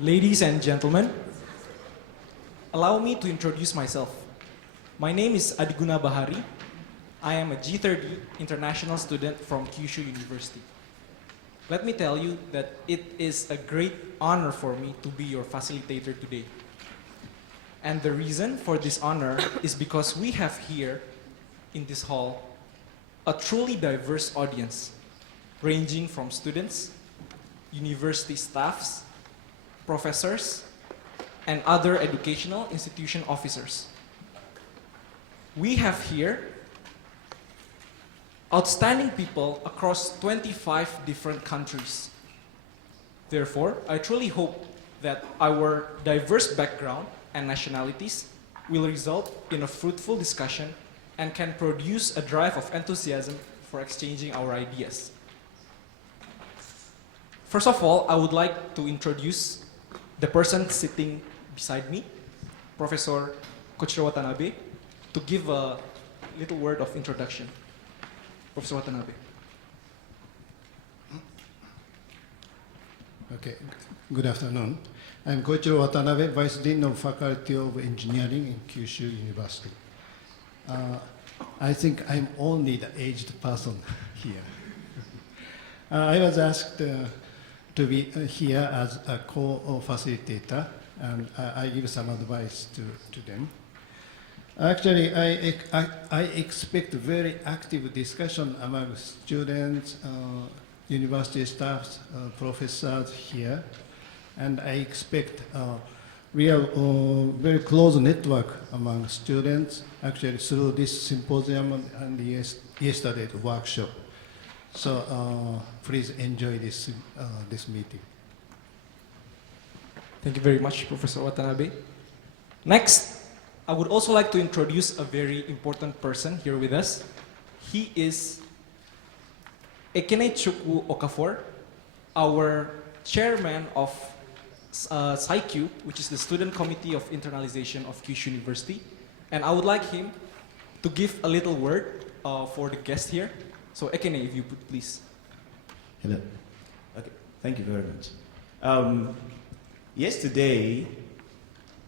Ladies and gentlemen, allow me to introduce myself. My name is Adiguna Bahari. I am a G30 international student from Kyushu University. Let me tell you that it is a great honor for me to be your facilitator today. And the reason for this honor is because we have here in this hall a truly diverse audience, ranging from students, university staffs, professors, and other educational institution officers. We have here outstanding people across 25 different countries. Therefore, I truly hope that our diverse background and nationalities will result in a fruitful discussion and can produce a drive of enthusiasm for exchanging our ideas. First of all, I would like to introduce the person sitting beside me, Professor Koichiro Watanabe, to give a little word of introduction. Professor Watanabe. Okay, good afternoon. I'm Koichiro Watanabe, Vice Dean of Faculty of Engineering in Kyushu University. I think I'm only the aged person here. I was asked to be here as a co-facilitator, and I give some advice to them. Actually, I expect very active discussion among students, university staffs, professors here, and I expect real, very close network among students, actually through this symposium and yesterday's workshop. So please enjoy this meeting. Thank you very much, Professor Watanabe. Next, I would also like to introduce a very important person here with us. He is Ekenechukwu Okafor, our chairman of SciQ, which is the Student Committee of Internalization of Kyushu University. And I would like him to give a little word for the guest here. So Ekene, if you would please. Hello. Okay, thank you very much. Yesterday,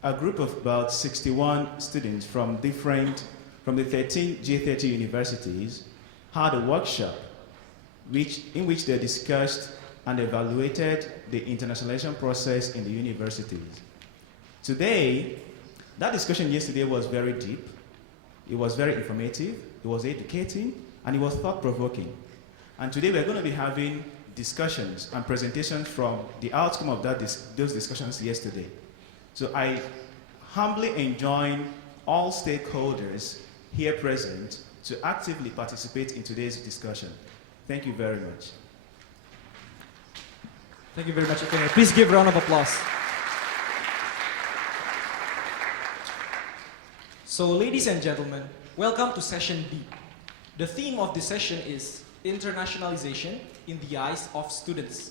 a group of about 61 students from the 13 G30 universities had a workshop in which they discussed and evaluated the internationalization process in the universities. Today, that discussion yesterday was very deep, it was very informative, it was educating, and it was thought-provoking. And today we're going to be having discussions and presentations from the outcome of those discussions yesterday. So I humbly enjoin all stakeholders here present to actively participate in today's discussion. Thank you very much. Thank you very much, Ekene. Please give a round of applause. So, ladies and gentlemen, welcome to session D. The theme of this session is internationalization in the eyes of students.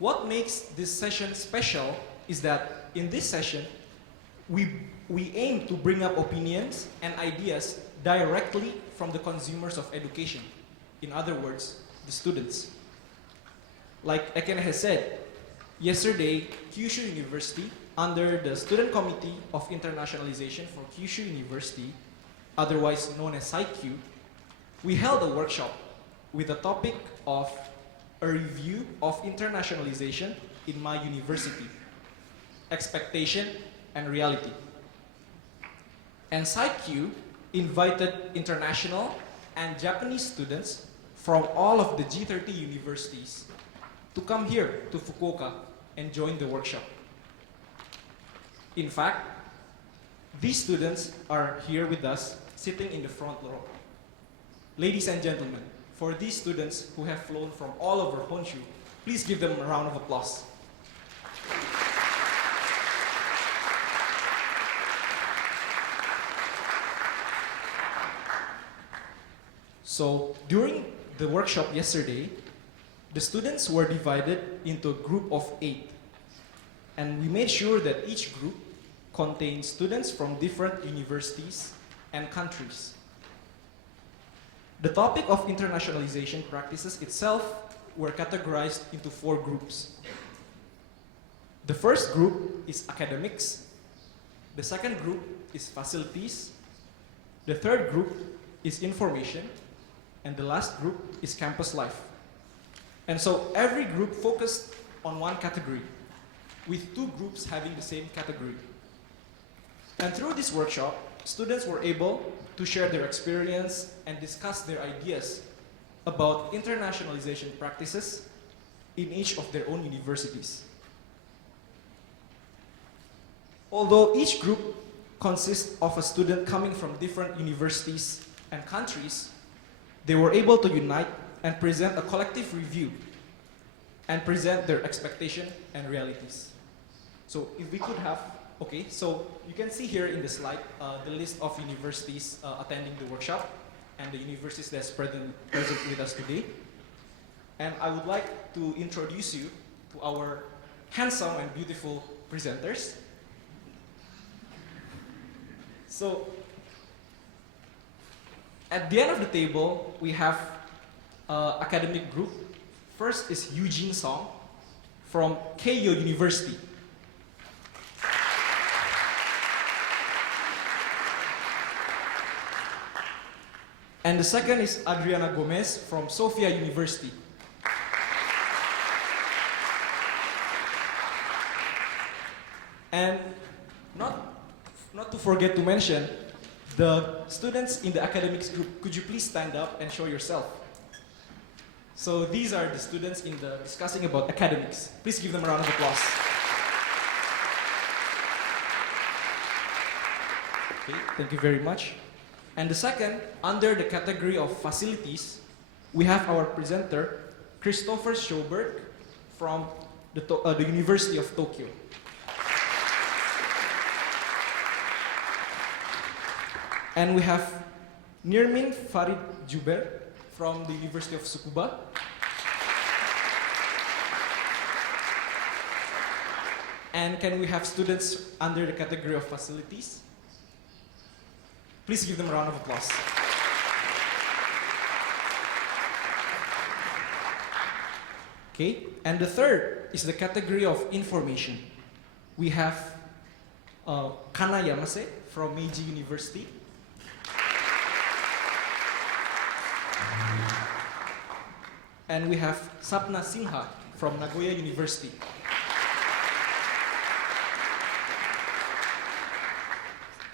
What makes this session special is that in this session, we aim to bring up opinions and ideas directly from the consumers of education. In other words, the students. Like Ekene has said, yesterday, Kyushu University, under the Student Committee of Internationalization for Kyushu University, otherwise known as SciQ, we held a workshop with the topic of a review of internationalization in my university, expectation and reality. And SciQ invited international and Japanese students from all of the G30 universities to come here to Fukuoka and join the workshop. In fact, these students are here with us, sitting in the front row. Ladies and gentlemen, for these students who have flown from all over Honshu, please give them a round of applause. So, during the workshop yesterday, the students were divided into a group of 8. And we made sure that each group contains students from different universities and countries. The topic of internationalization practices itself were categorized into 4 groups. The first group is academics. The second group is facilities. The third group is information. And the last group is campus life. And so every group focused on one category, with two groups having the same category. And through this workshop, students were able to share their experience and discuss their ideas about internationalization practices in each of their own universities. Although each group consists of a student coming from different universities and countries, they were able to unite and present a collective review and present their expectation and realities. So if we could have, okay, so you can see here in the slide the list of universities attending the workshop and the universities that's present with us today. And I would like to introduce you to our handsome and beautiful presenters. So at the end of the table, we have academic group. First is Eugene Song from Keio University. And the second is Adriana Gomez from Sofia University. And not to forget to mention, the students in the academics group, could you please stand up and show yourself? So these are the students in the discussing about academics. Please give them a round of applause. Okay, thank you very much. And the second, under the category of facilities, we have our presenter, Christopher Schoberg from the University of Tokyo. And we have Nirmin Farid Juber from the University of Tsukuba. And can we have students under the category of facilities? Please give them a round of applause. Okay, and the third is the category of information. We have Kana Yamase from Meiji University. And we have Sapna Sinha from Nagoya University.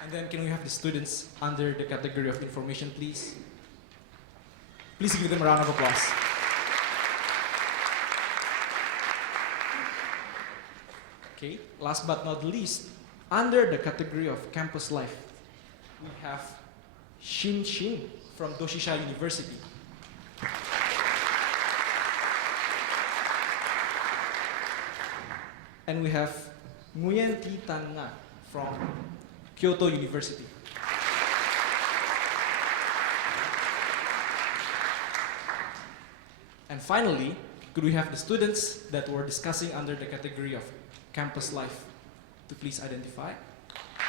And then can we have the students under the category of information, please? Please give them a round of applause. Okay, last but not least, under the category of campus life, we have Shin Shin from Doshisha University. And we have Nguyen Thi Tan Nga from Kyoto University. And finally, could we have the students that were discussing under the category of campus life to please identify?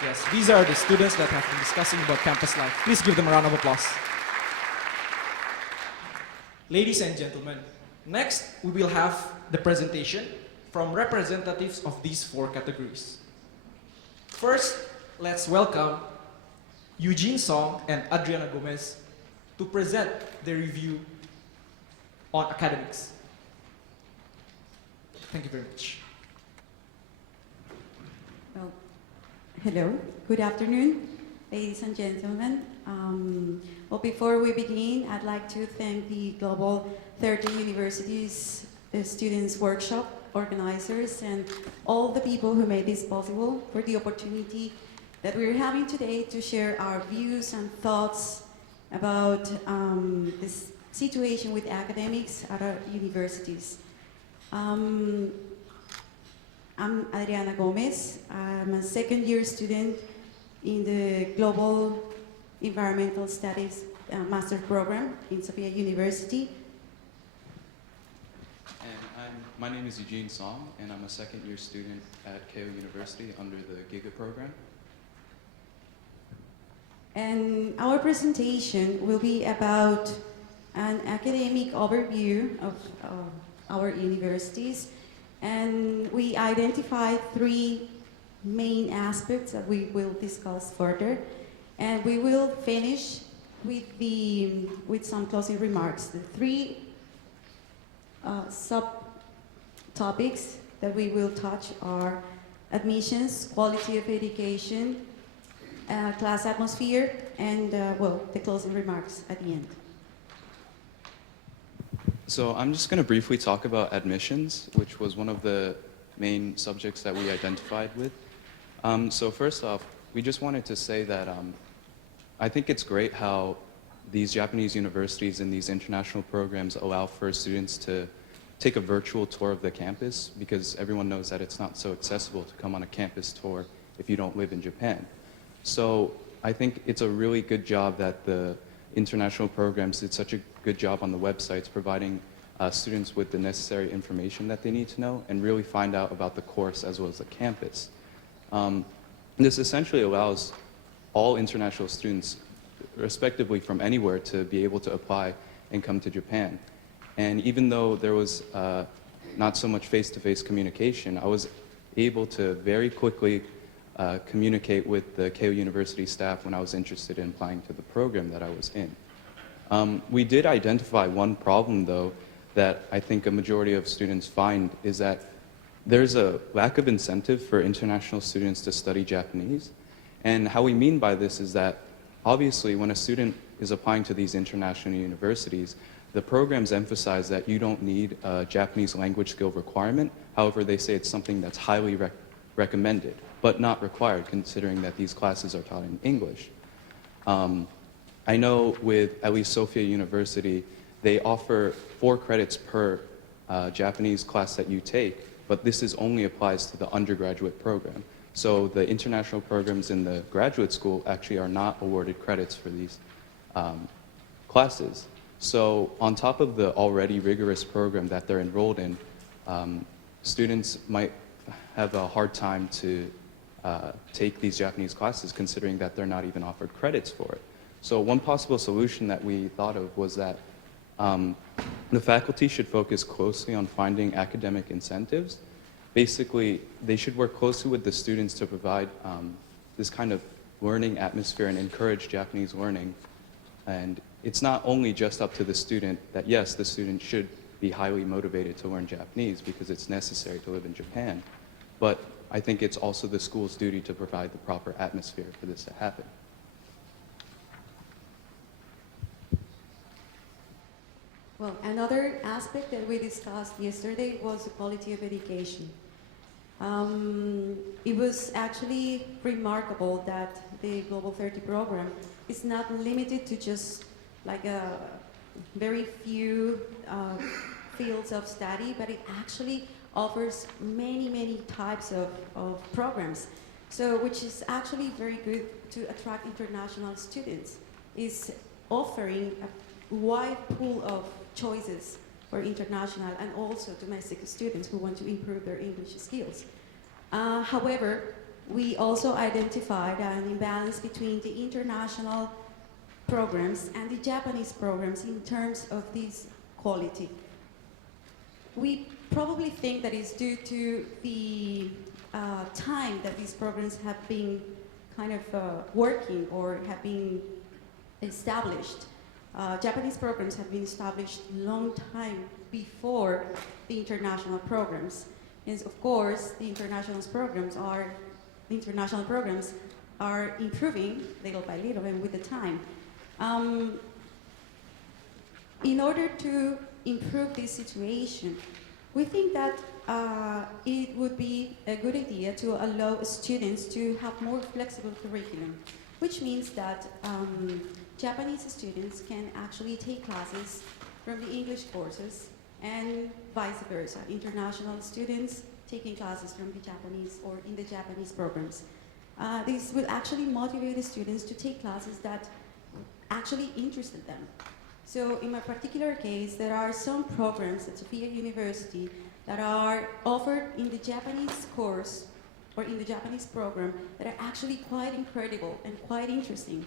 Yes, these are the students that have been discussing about campus life. Please give them a round of applause. Ladies and gentlemen, next we will have the presentation from representatives of these four categories. First, let's welcome Eugene Song and Adriana Gomez to present their review on academics. Thank you very much. Well, hello, good afternoon, ladies and gentlemen. Well, before we begin, I'd like to thank the Global 30 Universities Students Workshop organizers and all the people who made this possible for the opportunity that we're having today to share our views and thoughts about this situation with academics at our universities. I'm Adriana Gomez. I'm a second-year student in the Global Environmental Studies Master Program in Sofia University. My name is Eugene Song, and I'm a second-year student at Keio University under the GIGA program. And our presentation will be about an academic overview of our universities And we identified three main aspects that we will discuss further. And we will finish with some closing remarks. The three subtopics that we will touch are admissions, quality of education, class atmosphere, and the closing remarks at the end. So I'm just going to briefly talk about admissions, which was one of the main subjects that we identified with. So first off, we just wanted to say that I think it's great how these Japanese universities and these international programs allow for students to take a virtual tour of the campus, because everyone knows that it's not so accessible to come on a campus tour if you don't live in Japan. So I think it's a really good job that the international programs did such a good job on the websites providing students with the necessary information that they need to know and really find out about the course as well as the campus. This essentially allows all international students, respectively from anywhere, to be able to apply and come to Japan. And even though there was not so much face-to-face communication, I was able to very quickly communicate with the Keio University staff when I was interested in applying to the program that I was in. We did identify one problem, though, that I think a majority of students find, is that there's a lack of incentive for international students to study Japanese. And how we mean by this is that, obviously, when a student is applying to these international universities, the programs emphasize that you don't need a Japanese language skill requirement. However, they say it's something that's highly recommended, but not required, considering that these classes are taught in English. I know with at least Sophia University, they offer 4 credits per Japanese class that you take, but this only applies to the undergraduate program. So the international programs in the graduate school actually are not awarded credits for these classes. So on top of the already rigorous program that they're enrolled in, students might have a hard time to take these Japanese classes, considering that they're not even offered credits for it. So one possible solution that we thought of was that the faculty should focus closely on finding academic incentives. Basically, they should work closely with the students to provide this kind of learning atmosphere and encourage Japanese learning. And it's not only just up to the student that, yes, the student should be highly motivated to learn Japanese because it's necessary to live in Japan, but I think it's also the school's duty to provide the proper atmosphere for this to happen. Well, another aspect that we discussed yesterday was the quality of education. It was actually remarkable that the Global 30 program is not limited to just like a very few fields of study, but it actually offers many types of programs. So, which is actually very good to attract international students, is offering a wide pool of choices for international and also domestic students who want to improve their English skills. However, we also identified an imbalance between the international programs and the Japanese programs in terms of this quality. We probably think that is due to the time that these programs have been kind of working or have been established. Japanese programs have been established a long time before the international programs. And of course, the international programs are improving little by little and with the time. In order to improve this situation, we think that it would be a good idea to allow students to have more flexible curriculum, which means that Japanese students can actually take classes from the English courses and vice versa, international students taking classes from the Japanese or in the Japanese programs. This will actually motivate the students to take classes that actually interested them. So in my particular case, there are some programs at Sophia University that are offered in the Japanese course or in the Japanese program that are actually quite incredible and quite interesting,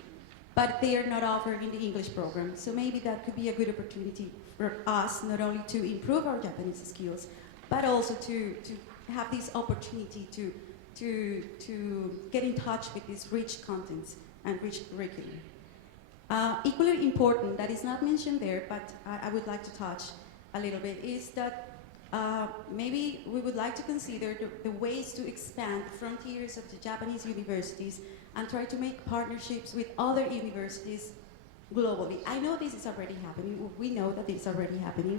but they are not offered in the English program. So maybe that could be a good opportunity for us not only to improve our Japanese skills, but also to have this opportunity to get in touch with these rich contents and rich curriculum. Equally important, that is not mentioned there, but I would like to touch a little bit, is that maybe we would like to consider the ways to expand the frontiers of the Japanese universities and try to make partnerships with other universities globally. I know this is already happening, we know that it's already happening,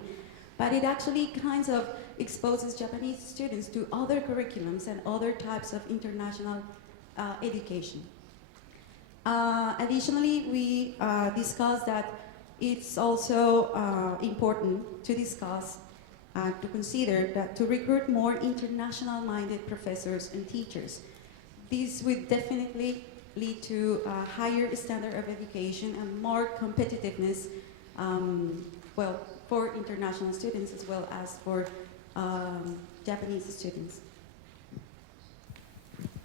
but it actually kind of exposes Japanese students to other curriculums and other types of international education. Additionally, we discussed that it's also important to discuss to consider that to recruit more international-minded professors and teachers. This would definitely lead to a higher standard of education and more competitiveness, well, for international students as well as for Japanese students.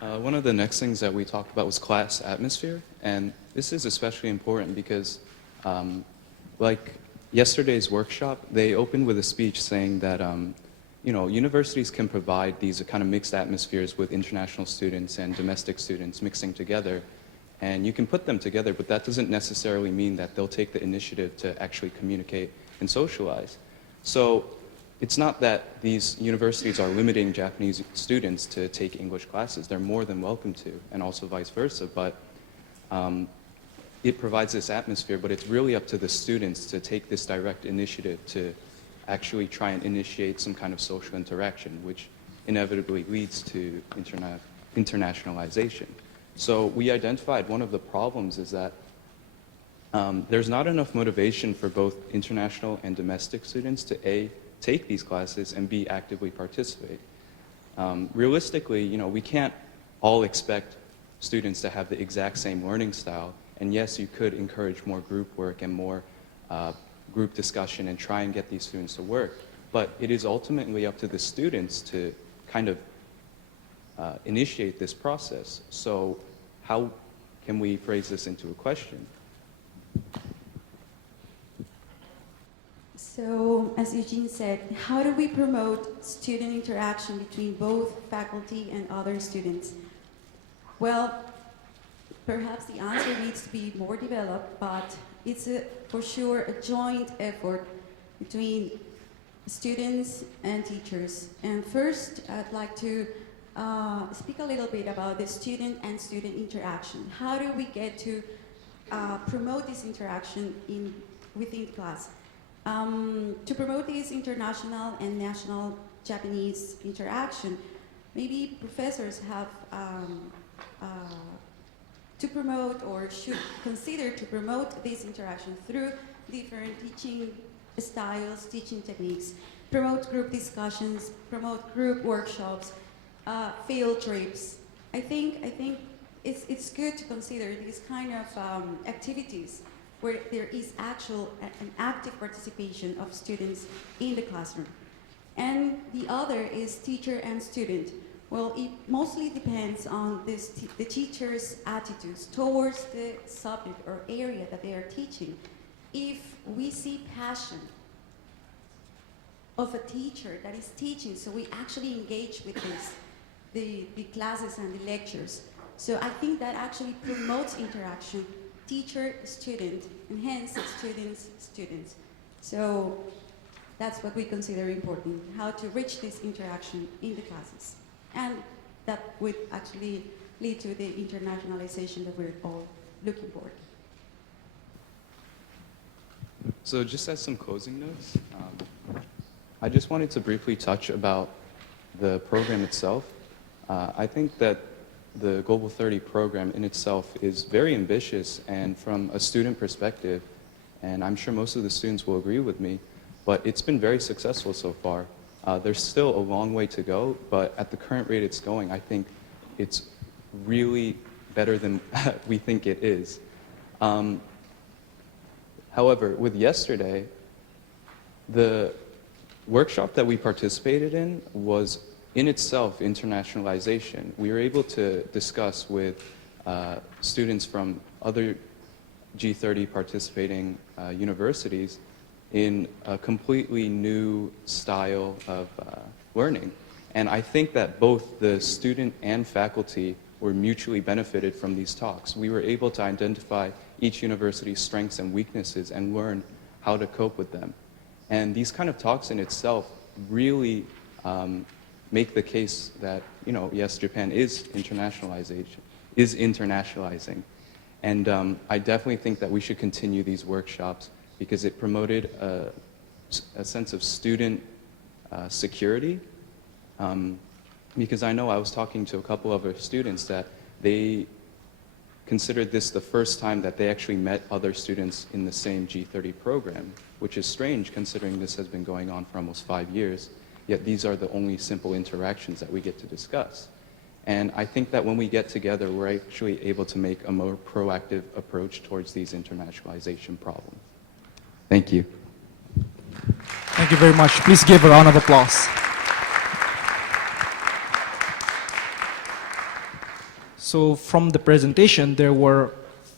One of the next things that we talked about was class atmosphere, and this is especially important because, like yesterday's workshop, they opened with a speech saying that, you know, universities can provide these kind of mixed atmospheres with international students and domestic students mixing together, and you can put them together, but that doesn't necessarily mean that they'll take the initiative to actually communicate and socialize. So it's not that these universities are limiting Japanese students to take English classes. They're more than welcome to, and also vice versa, but it provides this atmosphere, but it's really up to the students to take this direct initiative to actually try and initiate some kind of social interaction, which inevitably leads to internationalization. So we identified one of the problems is that there's not enough motivation for both international and domestic students to A, take these classes, and B, actively participate. Realistically, you know, we can't all expect students to have the exact same learning style, and yes, you could encourage more group work and more group discussion and try and get these students to work, but it is ultimately up to the students to kind of initiate this process. So how can we phrase this into a question? So, as Eugene said, how do we promote student interaction between both faculty and other students? Well, perhaps the answer needs to be more developed, but it's for sure a joint effort between students and teachers. And first, I'd like to speak a little bit about the student and student interaction. How do we get to promote this interaction within the class? To promote this international and national Japanese interaction, maybe professors have to promote or should consider to promote this interaction through different teaching styles, teaching techniques, promote group discussions, promote group workshops, field trips. I think it's good to consider these kind of activities where there is an active participation of students in the classroom. And the other is teacher and student. Well, it mostly depends on the teacher's attitudes towards the subject or area that they are teaching. If we see passion of a teacher that is teaching, so we actually engage with the classes and the lectures. So I think that actually promotes interaction, teacher-student, and hence students. So that's what we consider important, how to reach this interaction in the classes. And that would actually lead to the internationalization that we're all looking for. So just as some closing notes, I just wanted to briefly touch about the program itself. I think that the Global 30 program in itself is very ambitious, and from a student perspective, and I'm sure most of the students will agree with me, but it's been very successful so far. There's still a long way to go, but at the current rate it's going, I think it's really better than we think it is. However, with yesterday, the workshop that we participated in was in itself internationalization. We were able to discuss with students from other G30 participating universities in a completely new style of learning. And I think that both the student and faculty were mutually benefited from these talks. We were able to identify each university's strengths and weaknesses and learn how to cope with them. And these kind of talks in itself really make the case that, yes, Japan is internationalizing. And I definitely think that we should continue these workshops because it promoted a sense of student security. Because I know I was talking to a couple of our students that they considered this the first time that they actually met other students in the same G30 program, which is strange considering this has been going on for almost 5 years, yet these are the only simple interactions that we get to discuss. And I think that when we get together, we're actually able to make a more proactive approach towards these internationalization problems. Thank you. Thank you very much. Please give a round of applause. So from the presentation, there were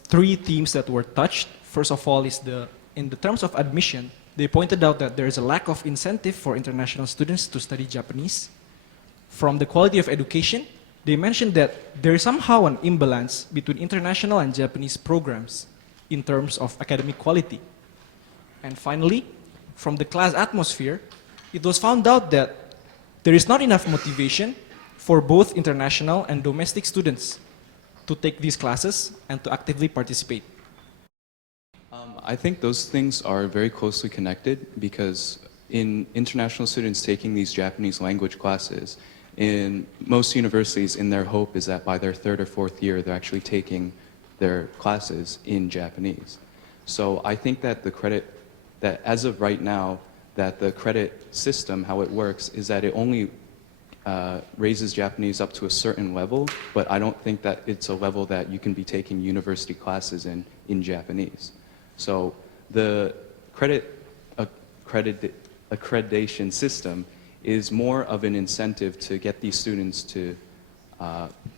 3 themes that were touched. First of all is in the terms of admission, they pointed out that there is a lack of incentive for international students to study Japanese. From the quality of education, they mentioned that there is somehow an imbalance between international and Japanese programs in terms of academic quality. And finally, from the class atmosphere, it was found out that there is not enough motivation for both international and domestic students to take these classes and to actively participate. I think those things are very closely connected because in international students taking these Japanese language classes, in most universities, in their hope is that by their 3rd or 4th year, they're actually taking their classes in Japanese. So I think that that as of right now, that the credit system, how it works, is that it only raises Japanese up to a certain level, but I don't think that it's a level that you can be taking university classes in Japanese. So the accreditation system is more of an incentive to get these students to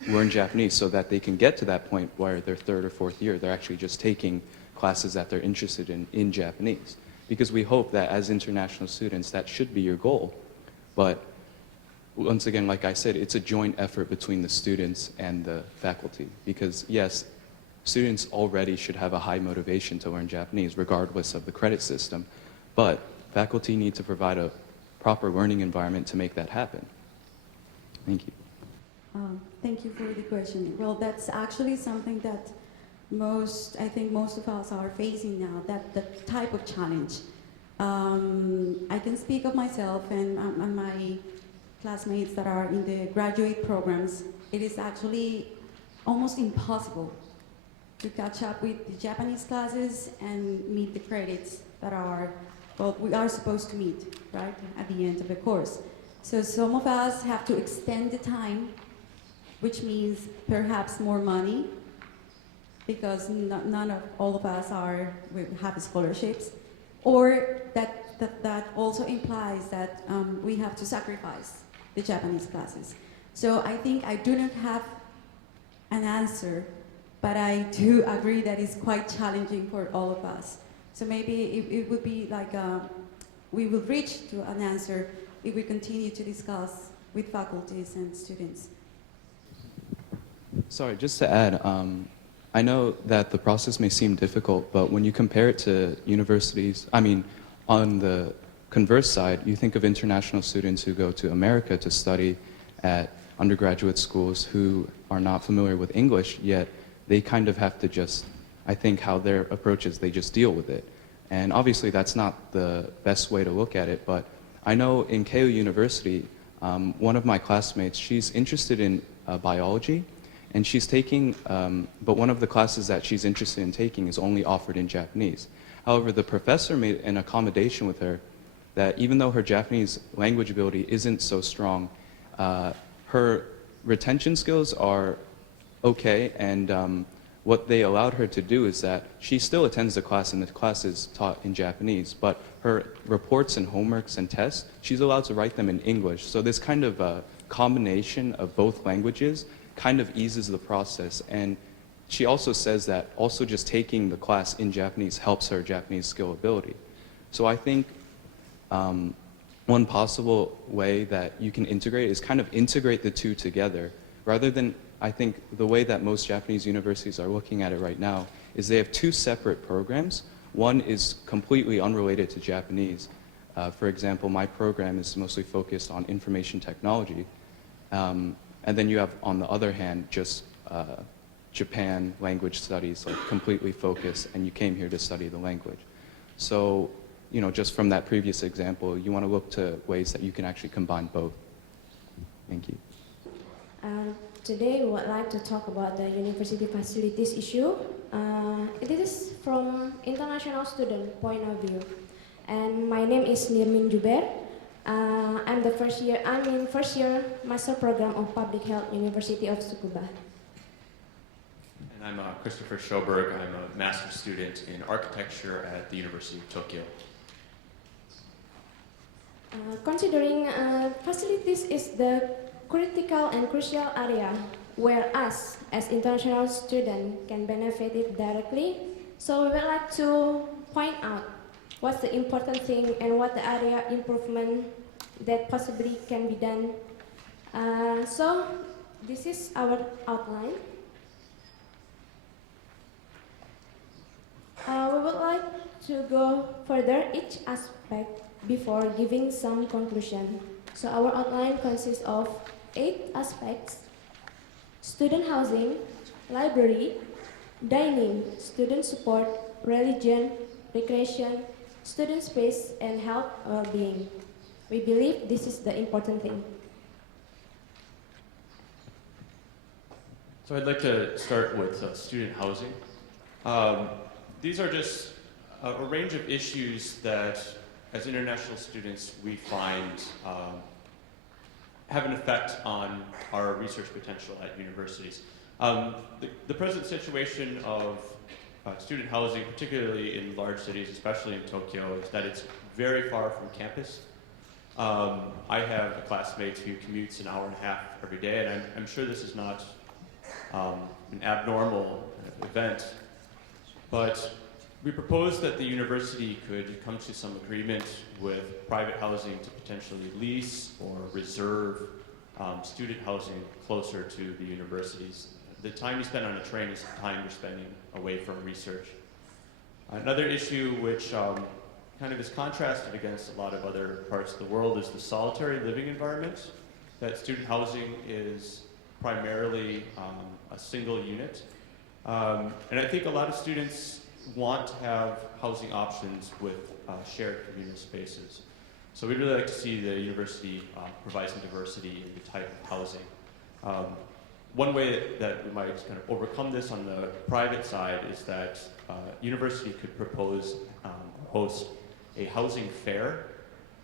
learn Japanese so that they can get to that point where their 3rd or 4th year, they're actually just taking classes that they're interested in Japanese. Because we hope that as international students, that should be your goal. But once again, like I said, it's a joint effort between the students and the faculty. Because yes, students already should have a high motivation to learn Japanese, regardless of the credit system. But faculty need to provide a proper learning environment to make that happen. Thank you. Thank you for the question. Well, that's actually something that I think most of us are facing now, that type of challenge. I can speak of myself and my classmates that are in the graduate programs. It is actually almost impossible to catch up with the Japanese classes and meet the credits that we are supposed to meet, right, at the end of the course. So some of us have to extend the time, which means perhaps more money, because none of all of us have scholarships, or that also implies that we have to sacrifice the Japanese classes. So I think I do not have an answer, but I do agree that it's quite challenging for all of us. So maybe it would be like we will reach to an answer if we continue to discuss with faculties and students. Sorry, just to add, I know that the process may seem difficult, but when you compare it to universities, on the converse side, you think of international students who go to America to study at undergraduate schools who are not familiar with English, yet they kind of have to just, I think how their approach is, they just deal with it. And obviously that's not the best way to look at it, but I know in Keio University, one of my classmates, she's interested in biology, and she's taking, but one of the classes that she's interested in taking is only offered in Japanese. However, the professor made an accommodation with her that even though her Japanese language ability isn't so strong, her retention skills are okay, and what they allowed her to do is that she still attends the class, and the class is taught in Japanese, but her reports and homeworks and tests, she's allowed to write them in English. So this kind of combination of both languages kind of eases the process. And she also says that also just taking the class in Japanese helps her Japanese skill ability. So I think one possible way that you can integrate is kind of integrate the two together, rather than, I think, the way that most Japanese universities are looking at it right now is they have two separate programs. One is completely unrelated to Japanese. For example, my program is mostly focused on information technology. And then you have, on the other hand, just Japan language studies, like completely focused, and you came here to study the language. So, you know, just from that previous example, you want to look to ways that you can actually combine both. Thank you. Today we would like to talk about the university facilities issue. It is from international student point of view. And my name is Nirmin Jubair. I'm in first year master program of Public Health, University of Tsukuba. And I'm Christopher Schoberg. I'm a master's student in architecture at the University of Tokyo. Considering facilities is the critical and crucial area where us as international students can benefit it directly, so we would like to point out what's the important thing and what the area improvement that possibly can be done. So this is our outline. We would like to go further each aspect before giving some conclusion. So our outline consists of 8 aspects: student housing, library, dining, student support, religion, recreation, student space, and health well-being. We believe this is the important thing. So I'd like to start with student housing. These are just a range of issues that, as international students, we find have an effect on our research potential at universities. The present situation of student housing, particularly in large cities, especially in Tokyo, is that it's very far from campus. I have a classmate who commutes an hour and a half every day, and I'm sure this is not an abnormal event, but we propose that the university could come to some agreement with private housing to potentially lease or reserve student housing closer to the universities. The time you spend on a train is the time you're spending away from research. Another issue which kind of is contrasted against a lot of other parts of the world is the solitary living environment. That student housing is primarily a single unit. And I think a lot of students want to have housing options with shared communal spaces. So we'd really like to see the university provide some diversity in the type of housing. One way that we might kind of overcome this on the private side is that university could propose host a housing fair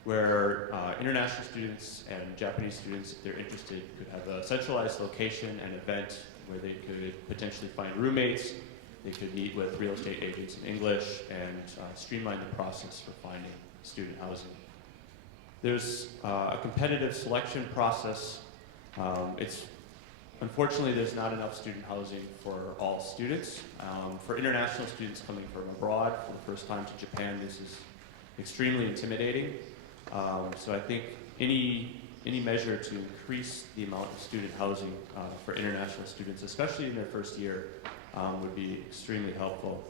where international students and Japanese students, if they're interested, could have a centralized location and event where they could potentially find roommates. They could meet with real estate agents in English and streamline the process for finding student housing. There's a competitive selection process. Unfortunately, there's not enough student housing for all students. For international students coming from abroad for the first time to Japan, this is extremely intimidating. So I think any measure to increase the amount of student housing for international students, especially in their first year, would be extremely helpful.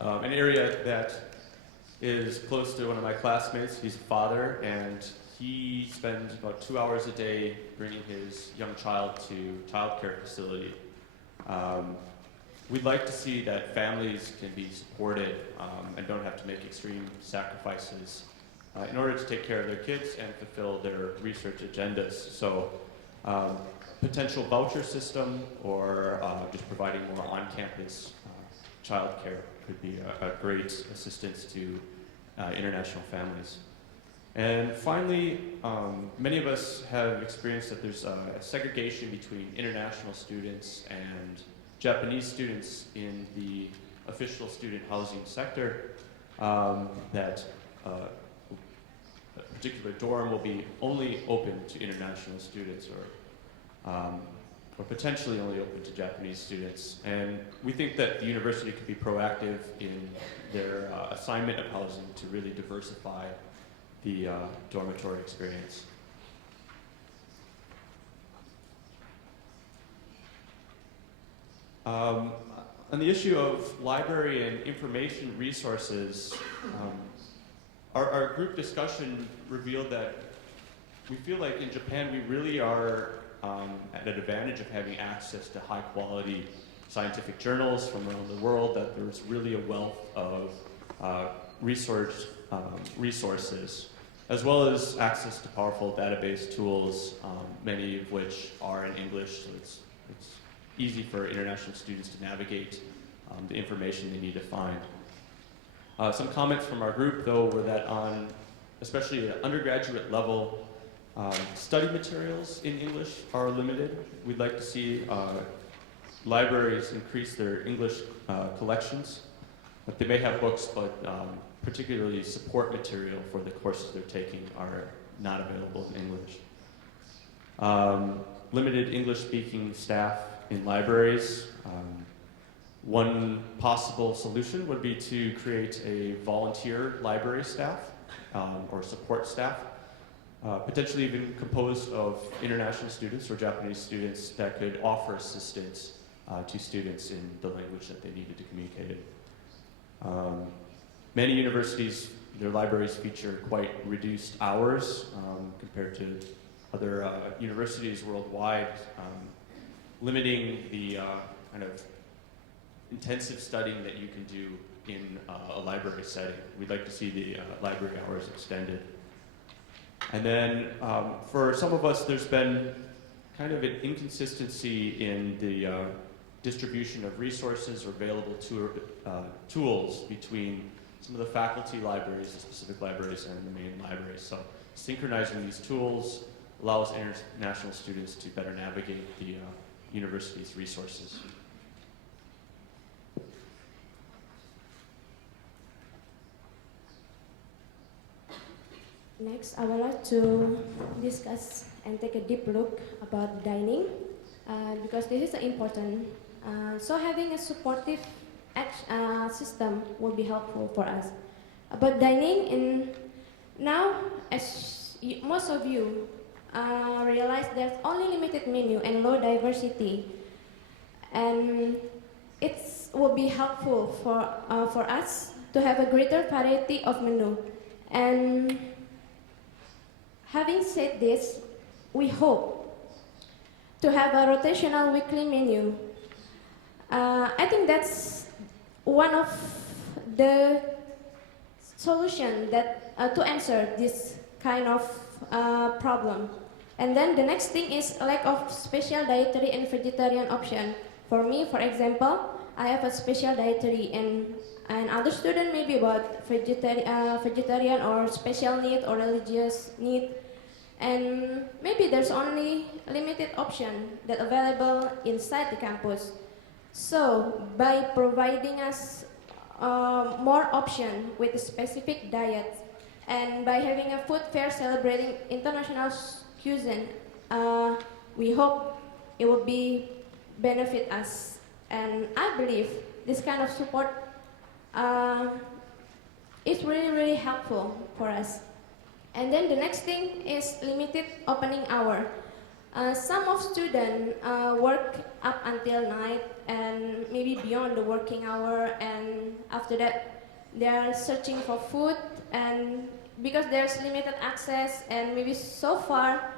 An area that is close to one of my classmates, he's a father, and he spends about 2 hours a day bringing his young child to childcare facility. We'd like to see that families can be supported and don't have to make extreme sacrifices in order to take care of their kids and fulfill their research agendas. So potential voucher system or just providing more on-campus childcare could be a great assistance to international families. And finally, many of us have experienced that there's a segregation between international students and Japanese students in the official student housing sector, that a particular dorm will be only open to international students or potentially only open to Japanese students. And we think that the university could be proactive in their assignment of housing to really diversify the dormitory experience. On the issue of library and information resources, our group discussion revealed that we feel like in Japan we really are at an advantage of having access to high quality scientific journals from around the world, that there's really a wealth of resources, as well as access to powerful database tools, many of which are in English, so it's easy for international students to navigate the information they need to find. Some comments from our group, though, were that on, especially at undergraduate level, study materials in English are limited. We'd like to see libraries increase their English collections. But they may have books, but particularly support material for the courses they're taking are not available in English. Limited English-speaking staff in libraries. One possible solution would be to create a volunteer library staff or support staff, potentially even composed of international students or Japanese students that could offer assistance to students in the language that they needed to communicate in. Many universities, their libraries feature quite reduced hours compared to other universities worldwide, limiting the kind of intensive studying that you can do in a library setting. We'd like to see the library hours extended. And then for some of us, there's been kind of an inconsistency in the distribution of resources or available tools between some of the faculty libraries, the specific libraries, and the main libraries. So synchronizing these tools allows international students to better navigate the university's resources. Next, I would like to discuss and take a deep look about dining, because this is important. So having a supportive system will be helpful for us. About dining, now, as most of you realize, there's only limited menu and low diversity, and it will be helpful for us to have a greater variety of menu. And having said this, we hope to have a rotational weekly menu. I think that's one of the solutions that to answer this kind of problem. And then the next thing is lack of special dietary and vegetarian option. For me, for example, I have a special dietary, and other student maybe about vegetarian or special need or religious need. And maybe there's only limited option that available inside the campus. So by providing us more option with a specific diet, and by having a food fair celebrating international cuisine, we hope it will be benefit us. And I believe this kind of support is really, really helpful for us. And then the next thing is limited opening hour. Some of students work up until night and maybe beyond the working hour, and after that they are searching for food, and because there's limited access and maybe so far,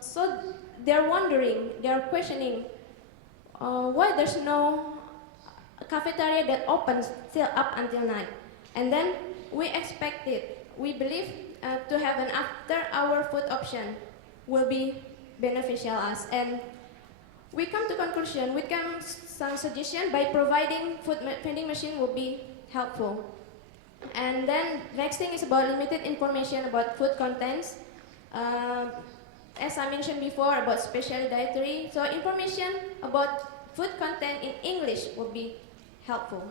so they're wondering, they're questioning why there's no cafeteria that opens still up until night. And then we expected, we believe to have an after-hour food option will be beneficial us. And we come to conclusion, we come some suggestion by providing food vending machine will be helpful. And then next thing is about limited information about food contents. As I mentioned before about special dietary, so information about food content in English will be helpful.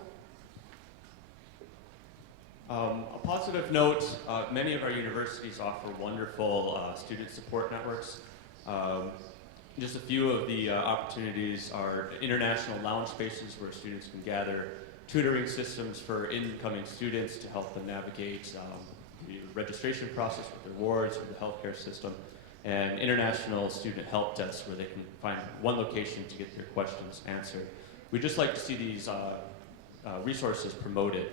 A positive note, many of our universities offer wonderful student support networks. Just a few of the opportunities are international lounge spaces where students can gather, tutoring systems for incoming students to help them navigate the registration process with their wards or the healthcare system, and international student help desks where they can find one location to get their questions answered. We'd just like to see these resources promoted.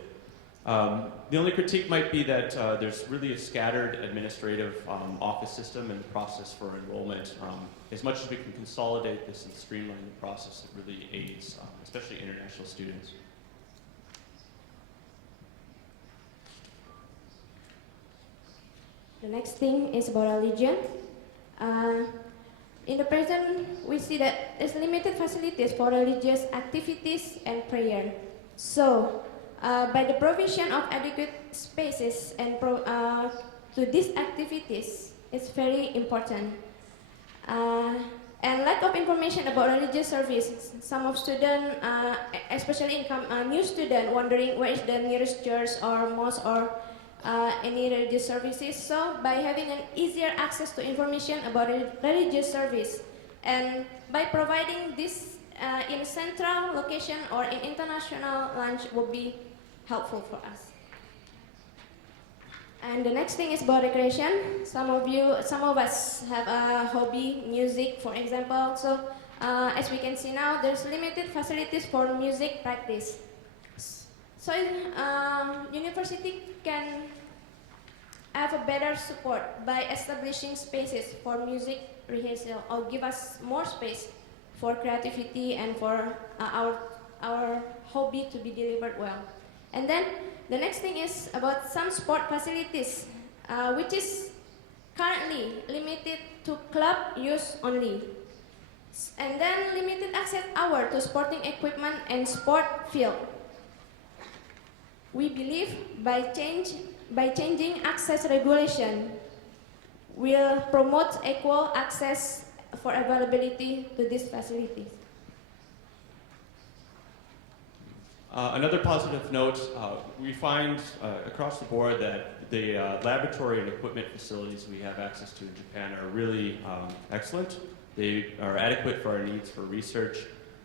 The only critique might be that there's really a scattered administrative office system and process for enrollment. As much as we can consolidate this and streamline the process, it really aids, especially international students. The next thing is about religion. In the present, we see that there's limited facilities for religious activities and prayer. So, by the provision of adequate spaces and to these activities is very important. And lack of information about religious service. Some of students, especially new student, wondering where is the nearest church or mosque or any religious services. So by having an easier access to information about religious service, and by providing this in central location or in international lunch will be helpful for us. And the next thing is about recreation. Some of us have a hobby, music, for example. So as we can see now, there's limited facilities for music practice. So university can have a better support by establishing spaces for music rehearsal, or give us more space for creativity and for our hobby to be delivered well. And then the next thing is about some sport facilities, which is currently limited to club use only. And then limited access hour to sporting equipment and sport field. We believe by changing access regulation will promote equal access for availability to these facilities. Another positive note, we find across the board that the laboratory and equipment facilities we have access to in Japan are really excellent. They are adequate for our needs for research,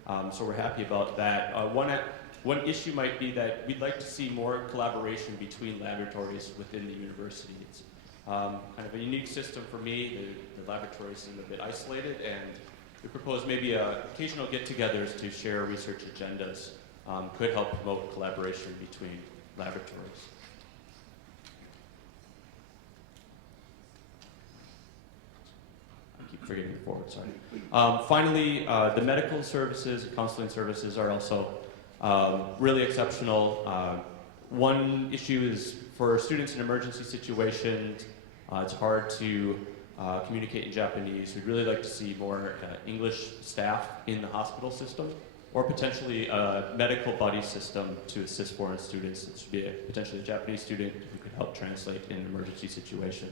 so we're happy about that. One issue might be that we'd like to see more collaboration between laboratories within the university. It's kind of a unique system for me. The laboratories seem a bit isolated, and we propose maybe occasional get-togethers to share research agendas. Could help promote collaboration between laboratories. I keep forgetting the forward, sorry. Finally, the medical services and counseling services are also really exceptional. One issue is for students in emergency situations, it's hard to communicate in Japanese. We'd really like to see more English staff in the hospital system, or potentially a medical buddy system to assist foreign students. It should be potentially a Japanese student who could help translate in an emergency situation.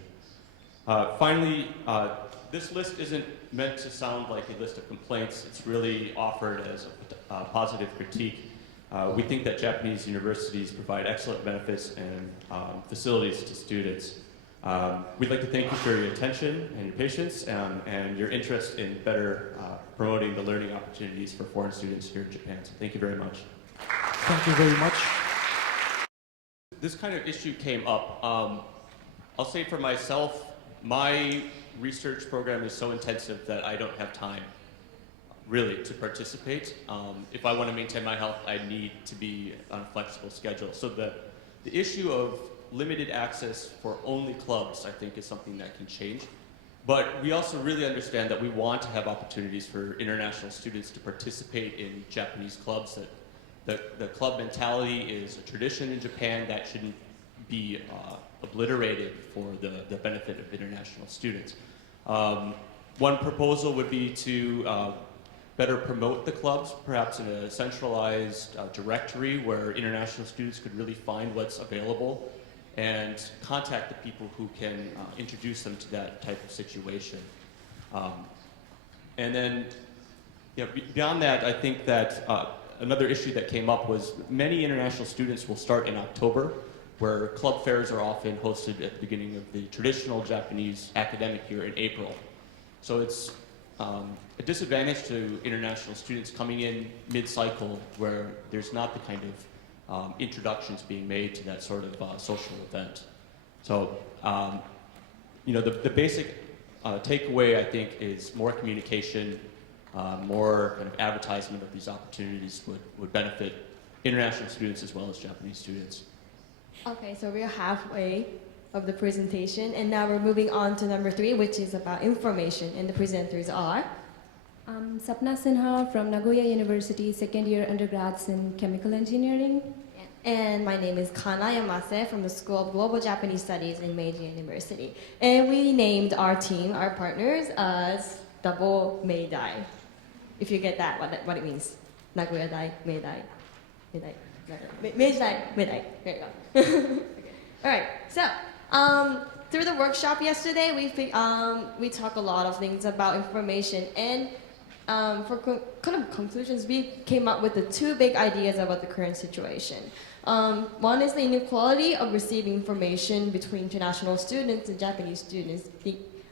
Finally, this list isn't meant to sound like a list of complaints. It's really offered as a positive critique. We think that Japanese universities provide excellent benefits and facilities to students. We'd like to thank you for your attention and your patience and your interest in better promoting the learning opportunities for foreign students here in Japan. So thank you very much. Thank you very much. This kind of issue came up. I'll say for myself, my research program is so intensive that I don't have time really to participate. If I want to maintain my health, I need to be on a flexible schedule. So the issue of limited access for only clubs, I think, is something that can change. But we also really understand that we want to have opportunities for international students to participate in Japanese clubs, that the club mentality is a tradition in Japan that shouldn't be obliterated for the benefit of international students. One proposal would be to better promote the clubs, perhaps in a centralized directory where international students could really find what's available and contact the people who can introduce them to that type of situation. And then, beyond that, I think that another issue that came up was many international students will start in October, where club fairs are often hosted at the beginning of the traditional Japanese academic year in April. So it's a disadvantage to international students coming in mid-cycle where there's not the kind of introductions being made to that sort of social event. So, the basic takeaway, I think, is more communication, more kind of advertisement of these opportunities would benefit international students as well as Japanese students. Okay, so we're halfway of the presentation, and now we're moving on to number 3, which is about information, and the presenters are... Sapna Sinha from Nagoya University, second year undergrads in chemical engineering. And my name is Kana Yamase from the School of Global Japanese Studies in Meiji University. And we named our team, our partners, as Double Meidai. If you get that, what it means. Nagoya Dai, Meidai, Meiji Dai, Meidai. There you go. Okay. All right, so through the workshop yesterday, we talked a lot of things about information, and for kind of conclusions, we came up with the 2 big ideas about the current situation. One is the inequality of receiving information between international students and Japanese students,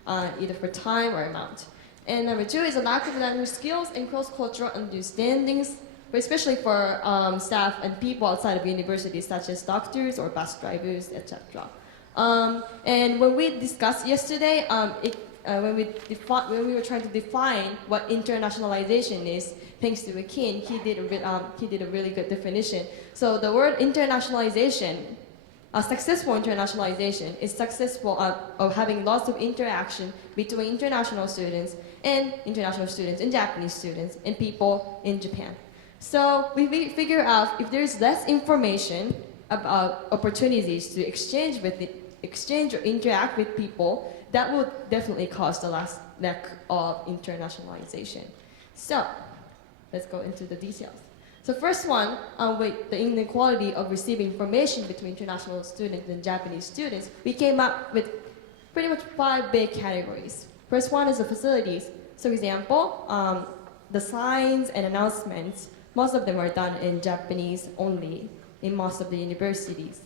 either for time or amount. And number 2 is a lack of language skills and cross-cultural understandings, but especially for staff and people outside of universities, such as doctors or bus drivers, etc. And when we discussed yesterday, when we were trying to define what internationalization is, thanks to Akin, he did a really good definition. So the word internationalization, successful internationalization, is successful of having lots of interaction between international students and Japanese students and people in Japan. So we figure out if there's less information about opportunities to exchange or interact with people, that would definitely cause the lack of internationalization. So let's go into the details. So first one, with the inequality of receiving information between international students and Japanese students, we came up with pretty much 5 big categories. First one is the facilities. So for example, the signs and announcements, most of them are done in Japanese only in most of the universities.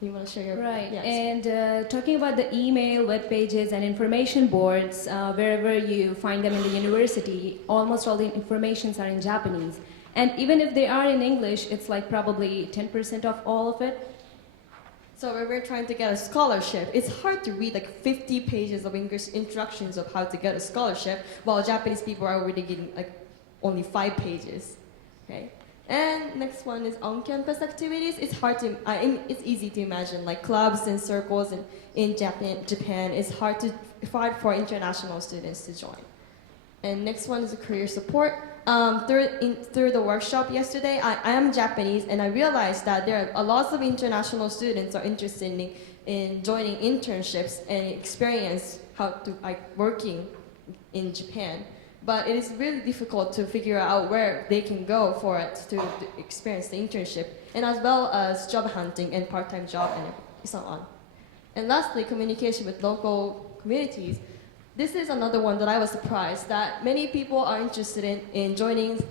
You want to share your... Right, yes. and talking about the email, web pages, and information boards, wherever you find them in the university, almost all the informations are in Japanese. And even if they are in English, it's like probably 10% of all of it. So when we're trying to get a scholarship, it's hard to read like 50 pages of English instructions of how to get a scholarship, while Japanese people are already getting like only 5 pages. Okay. And next one is on-campus activities. It's it's easy to imagine, like clubs and circles in Japan. It's hard for international students to join. And next one is career support. Through the workshop yesterday, I am Japanese, and I realized that there are a lot of international students are interested in joining internships and experience how to working in Japan. But it is really difficult to figure out where they can go for it to experience the internship, and as well as job hunting and part-time job and so on. And lastly, communication with local communities. This is another one that I was surprised that many people are interested in joining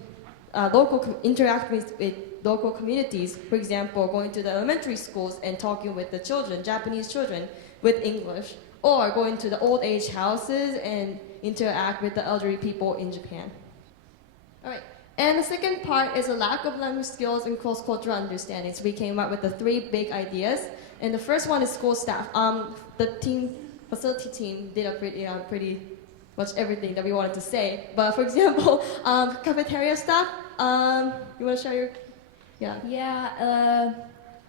interacting with local communities. For example, going to the elementary schools and talking with the children, Japanese children, with English, or going to the old age houses and interact with the elderly people in Japan. All right. And the second part is a lack of language skills and cross-cultural understanding. So we came up with the 3 big ideas. And the first one is school staff. The facility team did pretty much everything that we wanted to say. But for example, cafeteria staff, you want to share your... Yeah,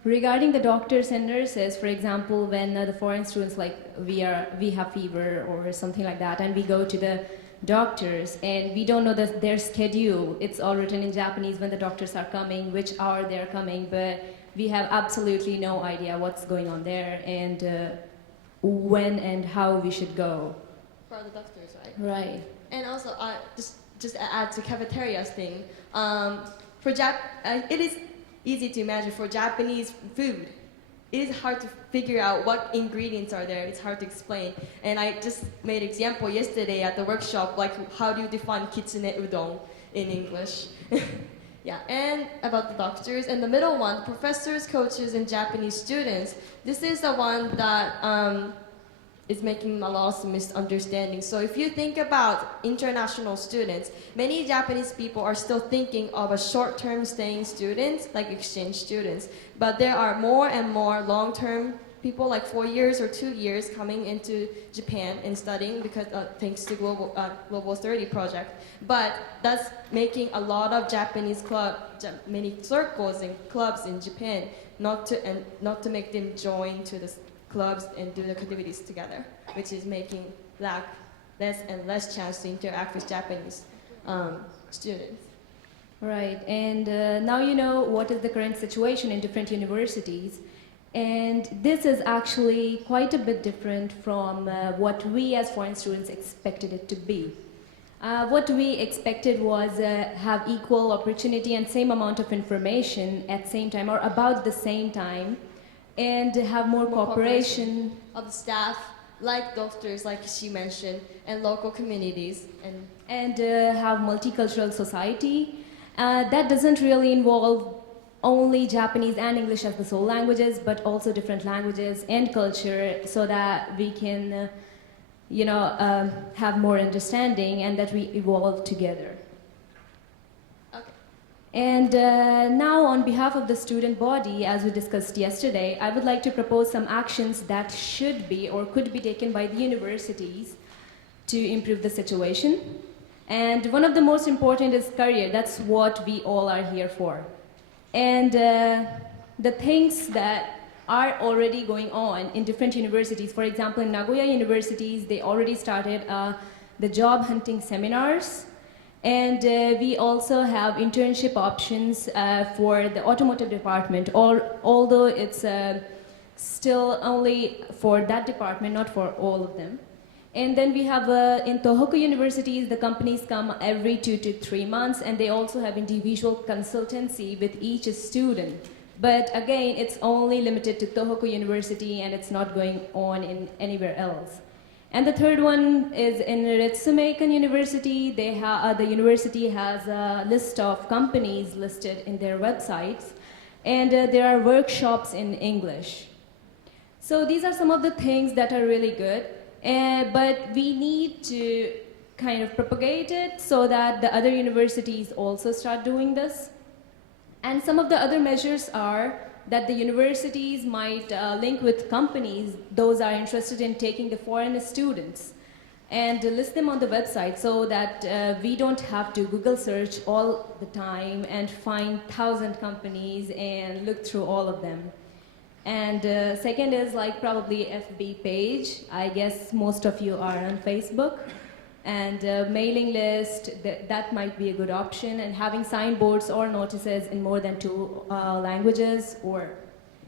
regarding the doctors and nurses, for example, when the foreign students, like we have fever or something like that, and we go to the doctors and we don't know their schedule. It's all written in Japanese when the doctors are coming, which hour they're coming, but we have absolutely no idea what's going on there and when and how we should go. For the doctors, right? Right. And also, just add to cafeterias thing, it is easy to imagine for Japanese food. It is hard to figure out what ingredients are there. It's hard to explain. And I just made an example yesterday at the workshop, like how do you define kitsune udon in English? Yeah, and about the doctors. And the middle one, professors, coaches, and Japanese students. This is the one that is making a lot of misunderstandings. So if you think about international students, many Japanese people are still thinking of a short-term staying students, like exchange students. But there are more and more long-term people like 4 years or 2 years coming into Japan and studying because thanks to Global 30 project. But that's making a lot of Japanese many circles and clubs in Japan not to make them join to the clubs and do the activities together, which is making less and less chance to interact with Japanese students. Right, and now you know what is the current situation in different universities. And this is actually quite a bit different from what we as foreign students expected it to be. What we expected was have equal opportunity and same amount of information at the same time or about the same time, and have more cooperation of the staff, like doctors, like she mentioned, and local communities, and have multicultural society. That doesn't really involve only Japanese and English as the sole languages, but also different languages and culture, so that we can, have more understanding and that we evolve together. Okay. And now, on behalf of the student body, as we discussed yesterday, I would like to propose some actions that should be or could be taken by the universities to improve the situation. And one of the most important is career. That's what we all are here for. And the things that are already going on in different universities, for example, in Nagoya universities, they already started the job hunting seminars. And we also have internship options for the automotive department, although it's still only for that department, not for all of them. And then we have in Tohoku universities, the companies come every 2 to 3 months, and they also have individual consultancy with each student. But again, it's only limited to Tohoku University, and it's not going on in anywhere else. And the third one is in Ritsumeikan University. The university has a list of companies listed in their websites, and there are workshops in English. So these are some of the things that are really good. But we need to kind of propagate it so that the other universities also start doing this. And some of the other measures are that the universities might link with companies, those are interested in taking the foreign students, and list them on the website so that we don't have to Google search all the time and find 1,000 companies and look through all of them. And second is like probably FB page. I guess most of you are on Facebook. And mailing list, that might be a good option. And having signboards or notices in more than 2 languages or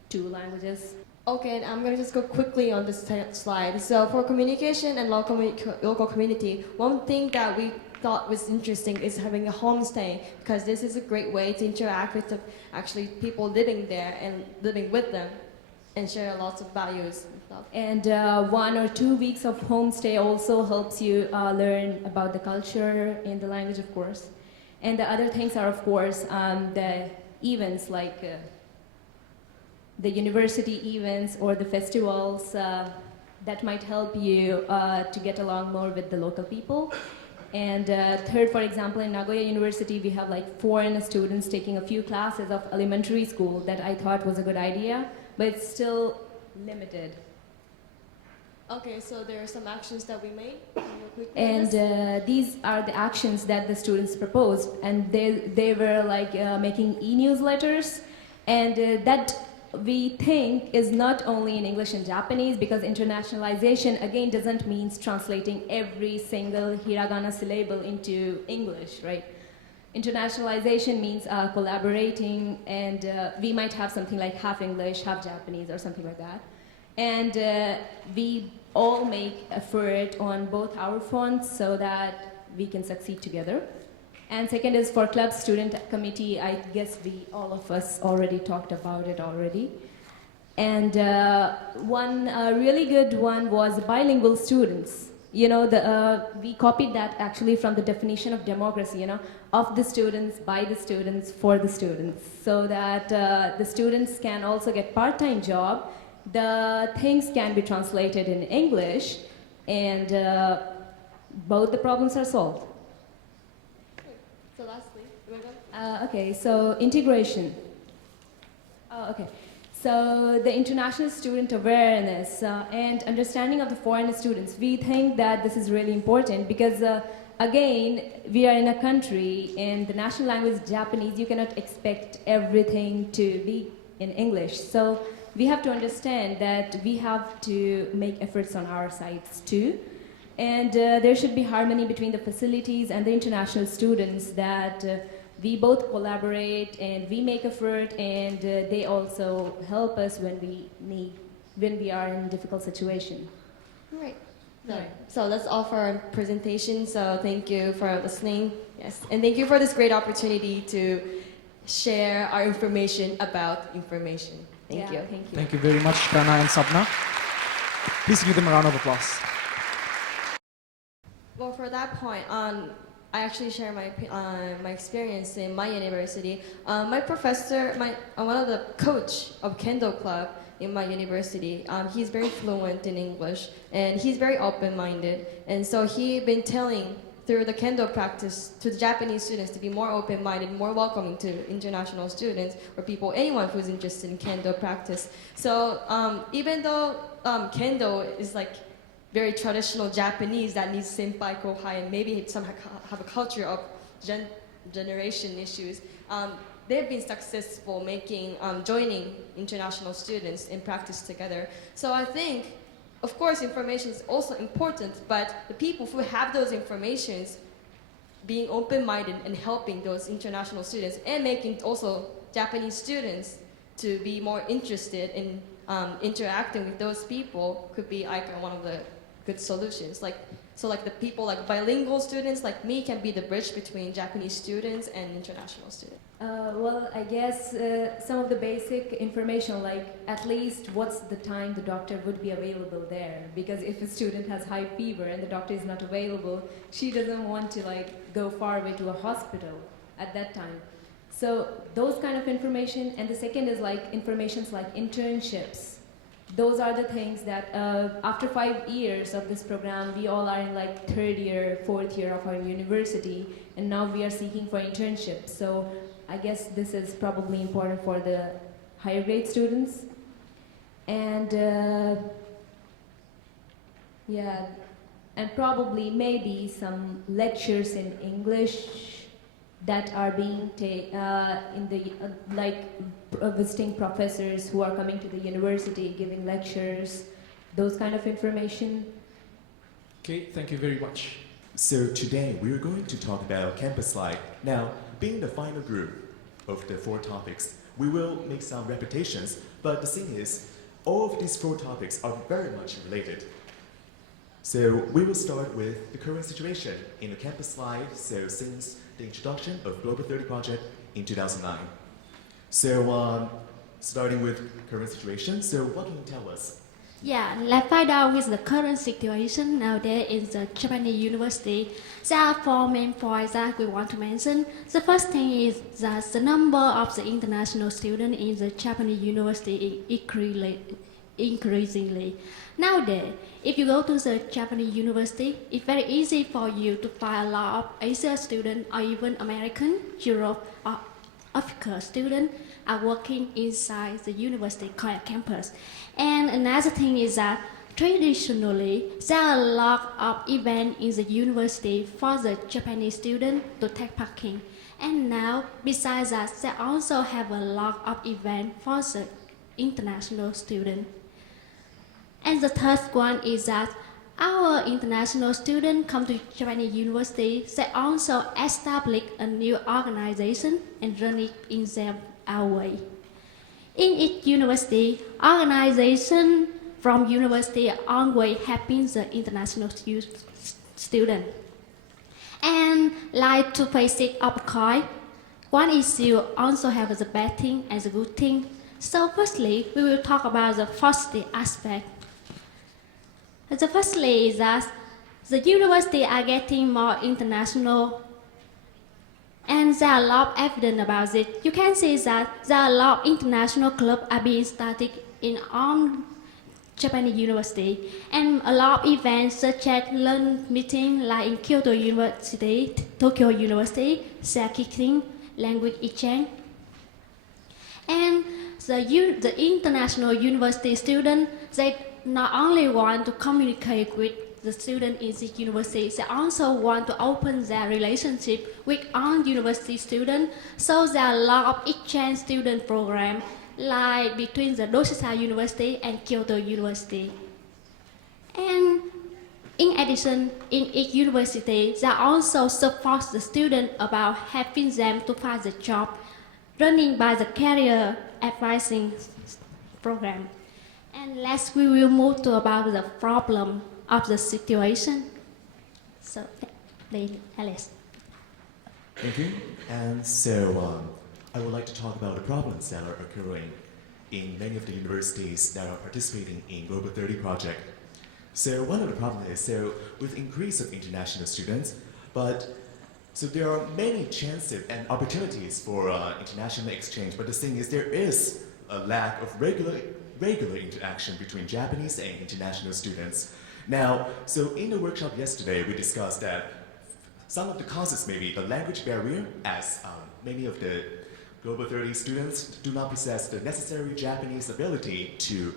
2 languages. Okay, and I'm going to just go quickly on this slide. So for communication and local community, one thing that we thought was interesting is having a homestay, because this is a great way to interact with the actually people living there and living with them and share lots of values and stuff. And 1 or 2 weeks of homestay also helps you learn about the culture and the language, of course. And the other things are, of course, the events like the university events or the festivals that might help you to get along more with the local people. And third, for example, in Nagoya University, we have like foreign students taking a few classes of elementary school that I thought was a good idea, but it's still limited. Okay, so there are some actions that we made. And these are the actions that the students proposed, and they were like making e-newsletters, and that we think is not only in English and Japanese, because internationalization again doesn't mean translating every single hiragana syllable into English, right? Internationalization means collaborating, and we might have something like half English, half Japanese, or something like that. And we all make effort on both our fronts so that we can succeed together. And second is for club student committee, I guess all of us already talked about it already. And one really good one was bilingual students. You know, we copied that actually from the definition of democracy, you know, of the students, by the students, for the students, so that the students can also get part-time job. The things can be translated in English, and both the problems are solved. So lastly, Okay, so integration. Okay, So the international student awareness and understanding of the foreign students, we think that this is really important because again, we are in a country and the national language is Japanese. You cannot expect everything to be in English. So we have to understand that we have to make efforts on our sides too. And there should be harmony between the facilities and the international students that we both collaborate and we make effort and they also help us when we are in a difficult situation. Right. So that's all for our presentation. So thank you for listening. Yes, and thank you for this great opportunity to share our information about information. Thank you. Thank you. Thank you very much, Kana and Sapna. Please give them a round of applause. Well, for that point, I actually share my experience in my university. My professor, one of the coach of Kendo Club in my university, he's very fluent in English and he's very open-minded. And so he's been telling through the Kendo practice to the Japanese students to be more open-minded, more welcoming to international students or people, anyone who's interested in Kendo practice. So even though Kendo is like very traditional Japanese that needs senpai, kohai, and maybe some have a culture of generation issues. They've been successful joining international students in practice together. So I think, of course, information is also important, but the people who have those informations being open-minded and helping those international students and making also Japanese students to be more interested in interacting with those people could be one of the good solutions. So the people like bilingual students like me can be the bridge between Japanese students and international students. Well, I guess some of the basic information, like at least what's the time the doctor would be available there. Because if a student has high fever and the doctor is not available, she doesn't want to go far away to a hospital at that time. So those kind of information. And the second is informations like internships. Those are the things that after 5 years of this program, we all are in third year, fourth year of our university, and now we are seeking for internships. So I guess this is probably important for the higher grade students. And and probably maybe some lectures in English that are being in the visiting professors who are coming to the university giving lectures, those kind of information. Okay, thank you very much. So today we're going to talk about campus life. Now, being the final group of the 4 topics, we will make some repetitions, but the thing is, all of these 4 topics are very much related. So we will start with the current situation in the campus life, so since the introduction of Global 30 project in 2009. So starting with current situation, so what can you tell us? Yeah, let's find out with the current situation nowadays in the Japanese university. There are 4 main points that we want to mention. The first thing is that the number of the international students in the Japanese university is increasingly. Nowadays, if you go to the Japanese university, it's very easy for you to find a lot of Asian students or even American, Europe, or Africa students are working inside the university campus. And another thing is that traditionally, there are a lot of events in the university for the Japanese students to take part in. And now, besides that, they also have a lot of events for the international students. And the third one is that our international students come to Japanese university, they also establish a new organization and run it in their own way. In each university, organization from university onward helping the international student. And like two faces of a coin, one issue also has the bad thing and the good thing. So firstly, we will talk about the positive aspect. The firstly is that the university are getting more international, and there are a lot of evidence about it. You can see that there are a lot of international clubs are being started in all Japanese university, and a lot of events such as learn meeting like in Kyoto University, Tokyo University, circuiting, language exchange. And the international university student, they not only want to communicate with the student in the university, they also want to open their relationship with all university students. So there are a lot of exchange student program like between the Doshisha University and Kyoto University. And in addition, in each university, they also support the student about helping them to find a job, running by the career advising program. And last, we will move to about the problem of the situation. So, Alice. Thank you. And so I would like to talk about the problems that are occurring in many of the universities that are participating in Global 30 project. So one of the problems is, so with increase of international students, so there are many chances and opportunities for international exchange, but the thing is there is a lack of regular interaction between Japanese and international students. Now, so in the workshop yesterday, we discussed that some of the causes may be the language barrier, as many of the Global 30 students do not possess the necessary Japanese ability to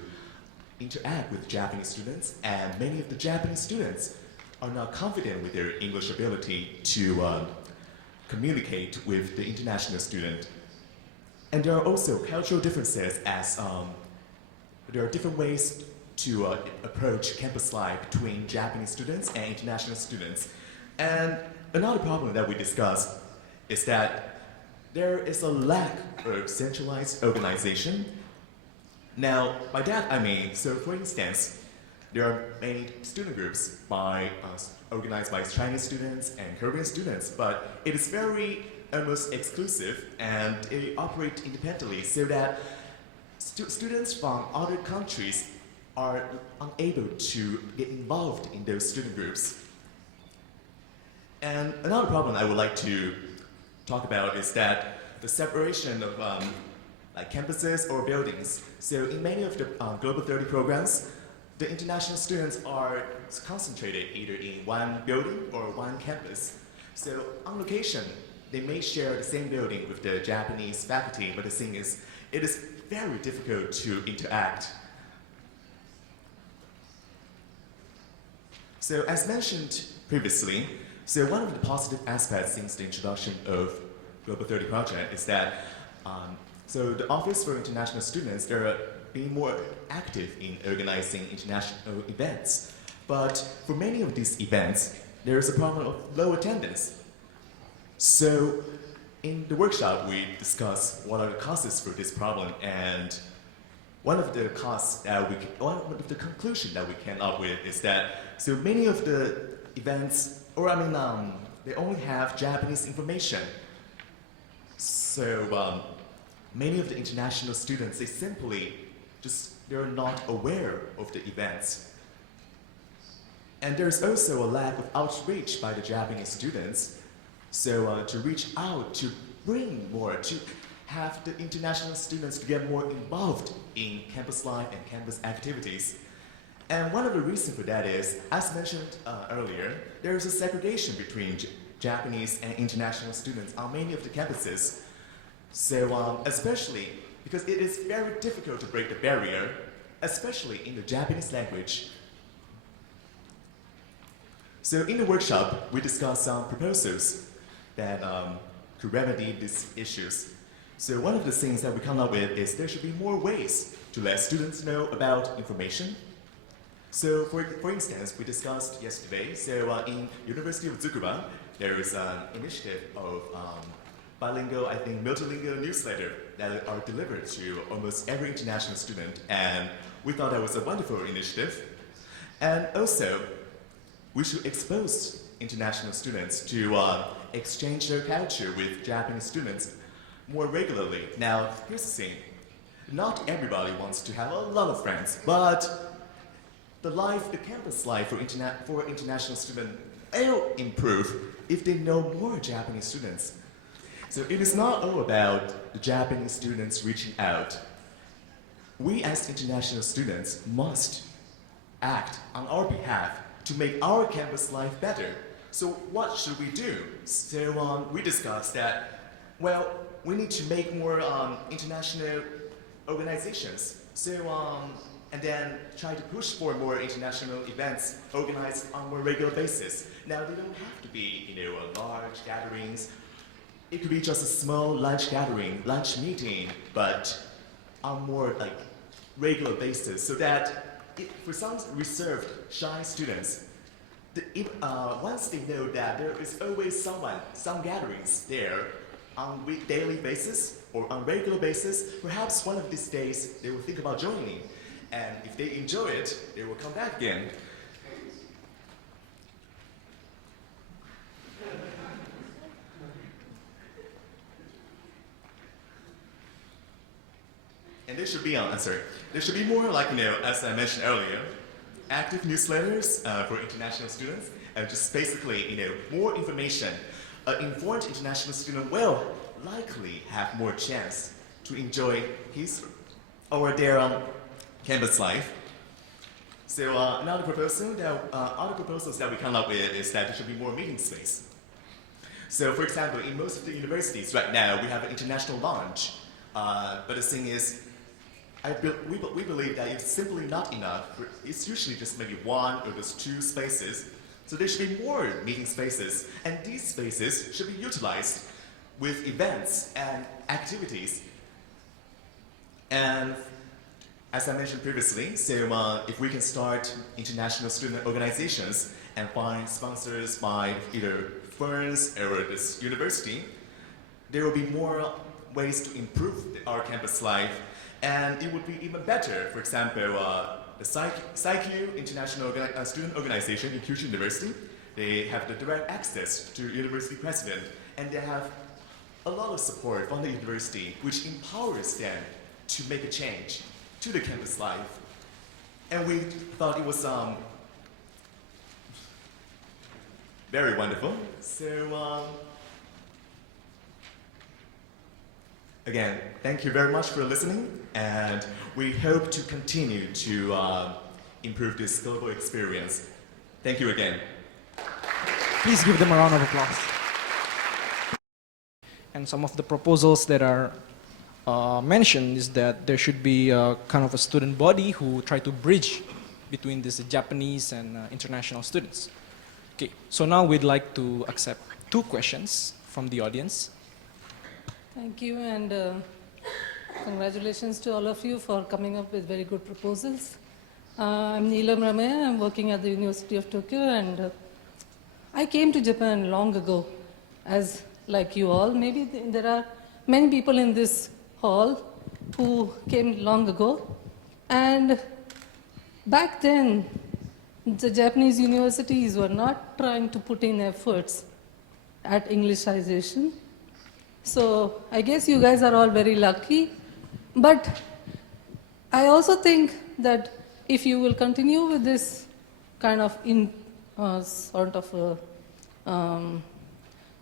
interact with Japanese students, and many of the Japanese students are not confident with their English ability to communicate with the international student. And there are also cultural differences, as there are different ways to approach campus life between Japanese students and international students. And another problem that we discussed is that there is a lack of centralized organization. Now, by that I mean, so for instance, there are many student groups organized by Chinese students and Korean students, but it is very almost exclusive and it operates independently, so that students from other countries are unable to get involved in those student groups. And another problem I would like to talk about is that the separation of like campuses or buildings. So in many of the Global 30 programs, the international students are concentrated either in one building or one campus. So on location, they may share the same building with the Japanese faculty, but the thing is, it is very difficult to interact. So as mentioned previously, so one of the positive aspects since the introduction of Global 30 project is that so the Office for International Students, they're being more active in organizing international events. But for many of these events, there is a problem of low attendance. So in the workshop, we discussed what are the causes for this problem, and one of the conclusion that we came up with is that so many of the events, they only have Japanese information. So many of the international students, they're not aware of the events. And there's also a lack of outreach by the Japanese students. So to reach out, to bring more, to have the international students to get more involved in campus life and campus activities. And one of the reasons for that is, as mentioned earlier, there is a segregation between Japanese and international students on many of the campuses. So especially because it is very difficult to break the barrier, especially in the Japanese language. So in the workshop, we discussed some proposals that could remedy these issues. So one of the things that we come up with is there should be more ways to let students know about information. So for instance, we discussed yesterday, so in University of Tsukuba, there is an initiative of bilingual, multilingual newsletter that are delivered to almost every international student, and we thought that was a wonderful initiative. And also, we should expose international students to exchange their culture with Japanese students more regularly. Now, here's the thing. Not everybody wants to have a lot of friends, but the campus life for international students will improve if they know more Japanese students. So it is not all about the Japanese students reaching out. We as international students must act on our behalf to make our campus life better. So what should we do? So we discussed that, well, we need to make more international organizations. So, and then try to push for more international events organized on a more regular basis. Now, they don't have to be, large gatherings. It could be just a small lunch gathering, lunch meeting, but on more like regular basis, so that for some reserved, shy students, once they know that there is always some gatherings there on daily basis or on regular basis, perhaps one of these days they will think about joining. And if they enjoy it, they will come back again. And there should be, there should be more like, as I mentioned earlier, active newsletters for international students, and just basically, more information. An informed international student will likely have more chance to enjoy his or their campus life. So other proposals that we come up with is that there should be more meeting space. So for example, in most of the universities right now, we have an international lounge. But the thing is, we believe that it's simply not enough. It's usually just maybe one or just two spaces. So there should be more meeting spaces, and these spaces should be utilized with events and activities. And as I mentioned previously, so if we can start international student organizations and find sponsors by either firms or this university, there will be more ways to improve our campus life, and it would be even better. For example, the PsyQ International Student Organization in Kyushu University, they have the direct access to university president, and they have a lot of support from the university, which empowers them to make a change to the campus life. And we thought it was very wonderful. So again, thank you very much for listening, and we hope to continue to improve this global experience. Thank you again. Please give them a round of applause. And some of the proposals that are mentioned is that there should be a kind of a student body who try to bridge between these Japanese and international students. Okay, so now we'd like to accept 2 questions from the audience. Thank you, and congratulations to all of you for coming up with very good proposals. I'm Neelam Ramaya. I'm working at the University of Tokyo, and I came to Japan long ago, as like you all. Maybe there are many people in this hall who came long ago, and back then, the Japanese universities were not trying to put in efforts at Englishization. So I guess you guys are all very lucky, but I also think that if you will continue with this kind of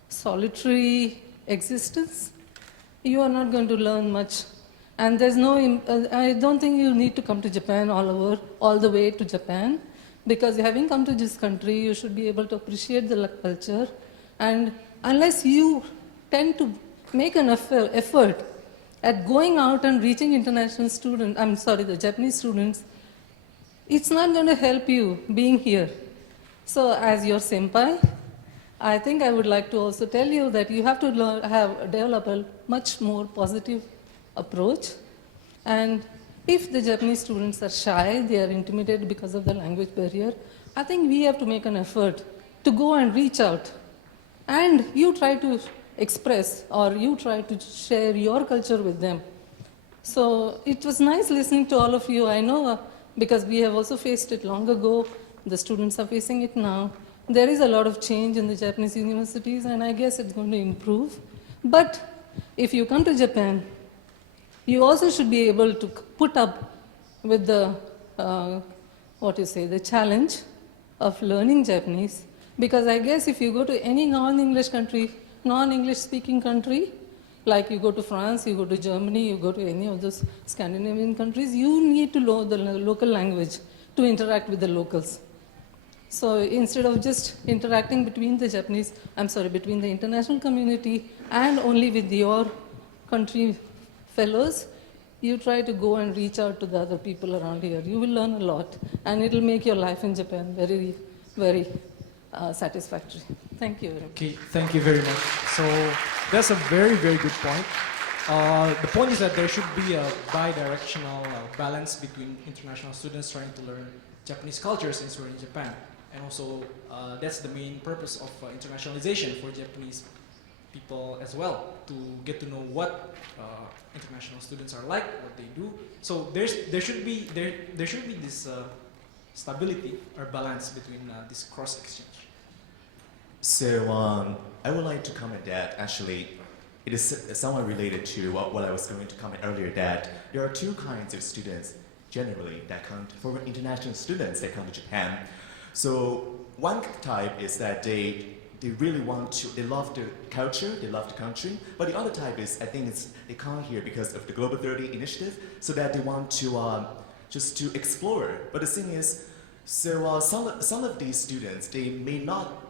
solitary existence, you are not going to learn much. And there's I don't think you need to come to Japan all the way to Japan, because having come to this country, you should be able to appreciate the culture. And unless you tend to make an effort at going out and reaching the Japanese students, it's not going to help you being here. So as your senpai, I think I would like to also tell you that you have to develop a much more positive approach. And if the Japanese students are shy, they are intimidated because of the language barrier, I think we have to make an effort to go and reach out. And you try to express, or you try to share your culture with them. So it was nice listening to all of you. I know because we have also faced it long ago, the students are facing it now. There is a lot of change in the Japanese universities, and I guess it's going to improve. But if you come to Japan, you also should be able to put up with the, the challenge of learning Japanese. Because I guess if you go to any non-English speaking country, like you go to France, you go to Germany, you go to any of those Scandinavian countries, you need to know the local language to interact with the locals. So instead of just interacting between the between the international community and only with your country fellows, you try to go and reach out to the other people around here. You will learn a lot, and it will make your life in Japan very, very satisfactory. Thank you very much. Okay, thank you very much. So that's a very, very good point. The point is that there should be a bi-directional balance between international students trying to learn Japanese culture since we're in Japan. And also, that's the main purpose of internationalization for Japanese people as well, to get to know what international students are like, what they do. So there should be this stability or balance between this cross exchange. So I would like to comment that actually it is somewhat related to what I was going to comment earlier, that there are two kinds of students generally that come for international students that come to Japan. So one type is that they really they love the culture, they love the country, but the other type is, I think they come here because of the Global 30 initiative, so that they want to just to explore. But the thing is, so some of these students, they may not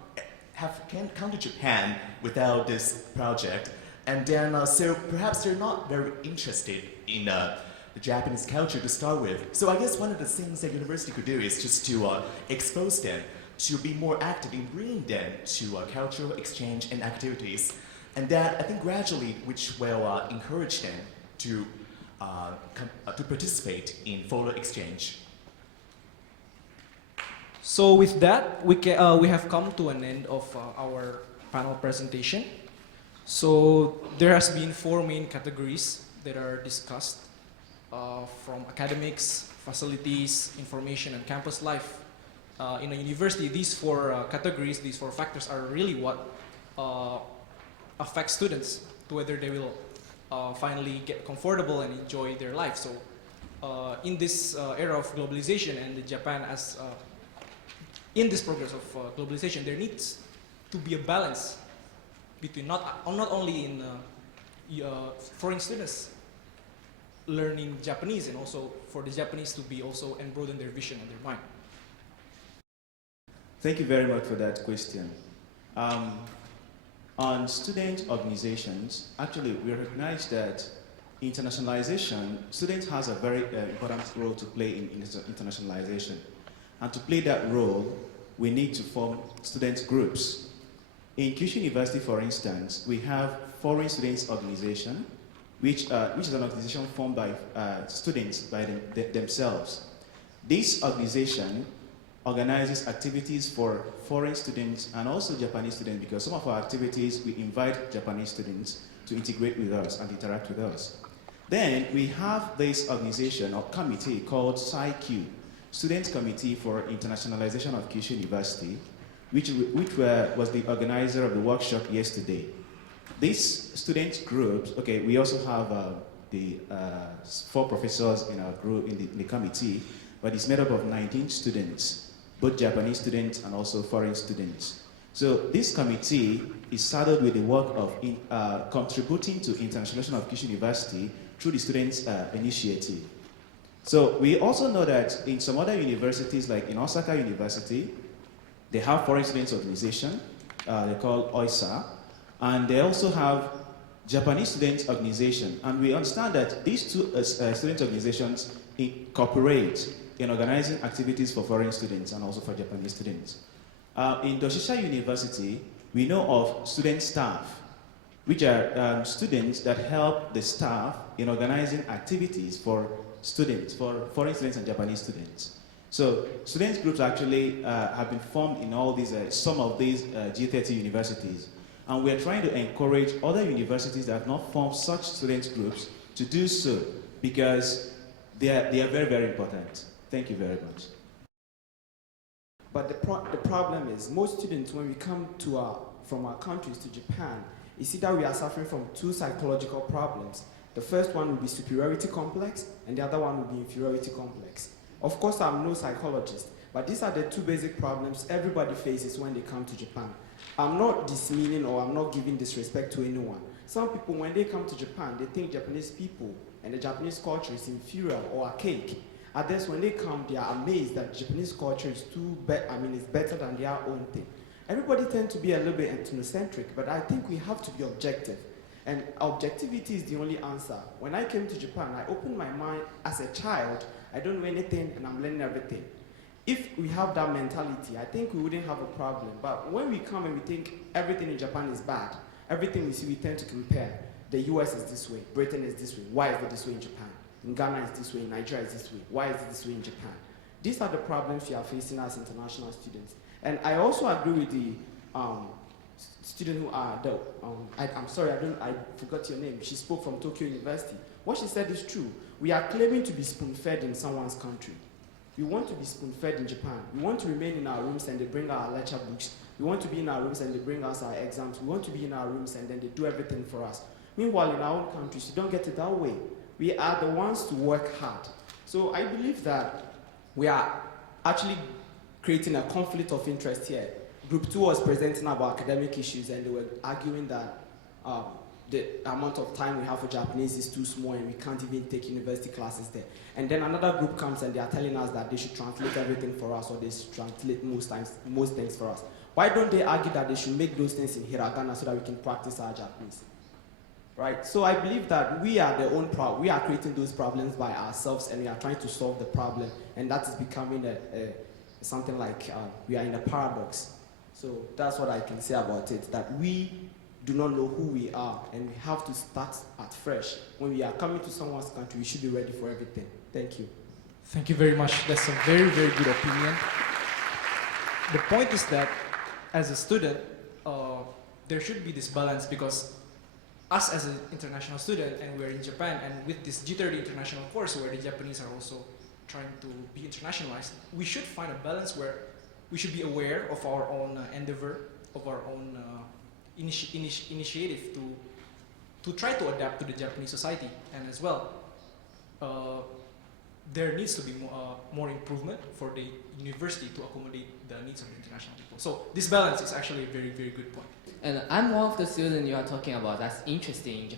can come to Japan without this project, and then so perhaps they're not very interested in the Japanese culture to start with. So I guess one of the things that university could do is just to expose them to be more active in bringing them to cultural exchange and activities, and that I think gradually, which will encourage them to participate in photo exchange. So with that, we have come to an end of our panel presentation. So there has been 4 main categories that are discussed, from academics, facilities, information, and campus life. In a university, these 4 categories, these 4 factors are really what affect students to whether they will finally get comfortable and enjoy their life. So in this era of globalization and Japan as in this progress of globalization, there needs to be a balance between not only in foreign students learning Japanese, and also for the Japanese to be also broaden their vision and their mind. Thank you very much for that question. On student organizations, actually we recognize that internationalization, students has a very important role to play in internationalization. And to play that role, we need to form student groups. In Kyushu University, for instance, we have Foreign Students Organization, which is an organization formed by students by themselves. This organization organizes activities for foreign students and also Japanese students, because some of our activities, we invite Japanese students to integrate with us and interact with us. Then we have this organization or committee called SciQ, Student Committee for Internationalization of Kyushu University, which was the organizer of the workshop yesterday. These student groups, okay, we also have the 4 professors in our group, in the committee, but it's made up of 19 students, both Japanese students and also foreign students. So this committee is saddled with the work of contributing to internationalization of Kyushu University through the Students' Initiative. So we also know that in some other universities, like in Osaka University, they have Foreign Students Organization, they call OISA, and they also have Japanese Students Organization. And we understand that these 2 student organizations cooperate in organizing activities for foreign students and also for Japanese students. In Doshisha University, we know of student staff, which are students that help the staff in organizing activities for students, for foreign students and Japanese students. So students groups actually have been formed in all these, some of these G30 universities. And we're trying to encourage other universities that have not formed such students groups to do so, because they are very, very important. Thank you very much. But the problem is, most students, when we come from our countries to Japan, you see that we are suffering from 2 psychological problems. The first one will be superiority complex, and the other one will be inferiority complex. Of course, I'm no psychologist, but these are the 2 basic problems everybody faces when they come to Japan. I'm not dismeaning or I'm not giving disrespect to anyone. Some people, when they come to Japan, they think Japanese people and the Japanese culture is inferior or archaic. Others, when they come, they are amazed that Japanese culture is is better than their own thing. Everybody tends to be a little bit ethnocentric, but I think we have to be objective. And objectivity is the only answer. When I came to Japan, I opened my mind as a child. I don't know anything and I'm learning everything. If we have that mentality, I think we wouldn't have a problem. But when we come and we think everything in Japan is bad, everything we see, we tend to compare. The US is this way, Britain is this way, why is it this way in Japan? In Ghana is this way, in Nigeria is this way, why is it this way in Japan? These are the problems we are facing as international students. And I also agree with the student who are, I'm sorry, I forgot your name. She spoke from Tokyo University. What she said is true. We are claiming to be spoon-fed in someone's country. We want to be spoon-fed in Japan. We want to remain in our rooms and they bring our lecture books. We want to be in our rooms and they bring us our exams. We want to be in our rooms and then they do everything for us. Meanwhile, in our own countries, you don't get it that way. We are the ones to work hard. So I believe that we are actually creating a conflict of interest here. Group 2 was presenting about academic issues and they were arguing that the amount of time we have for Japanese is too small and we can't even take university classes there. And then another group comes and they are telling us that they should translate everything for us or they should translate most things for us. Why don't they argue that they should make those things in hiragana so that we can practice our Japanese? Right? So I believe that we are we are creating those problems by ourselves and we are trying to solve the problem, and that is becoming something like we are in a paradox. So that's what I can say about it, that we do not know who we are and we have to start at fresh. When we are coming to someone's country, we should be ready for everything. Thank you. Thank you very much. That's a very, very good opinion. The point is that as a student, there should be this balance, because us as an international student and we're in Japan, and with this G30 international course where the Japanese are also trying to be internationalized, we should find a balance where we should be aware of our own endeavor, of our own initiative to try to adapt to the Japanese society, and as well there needs to be more improvement for the university to accommodate the needs of the international people. So this balance is actually a very, very good point. And I'm one of the students you are talking about that's interested in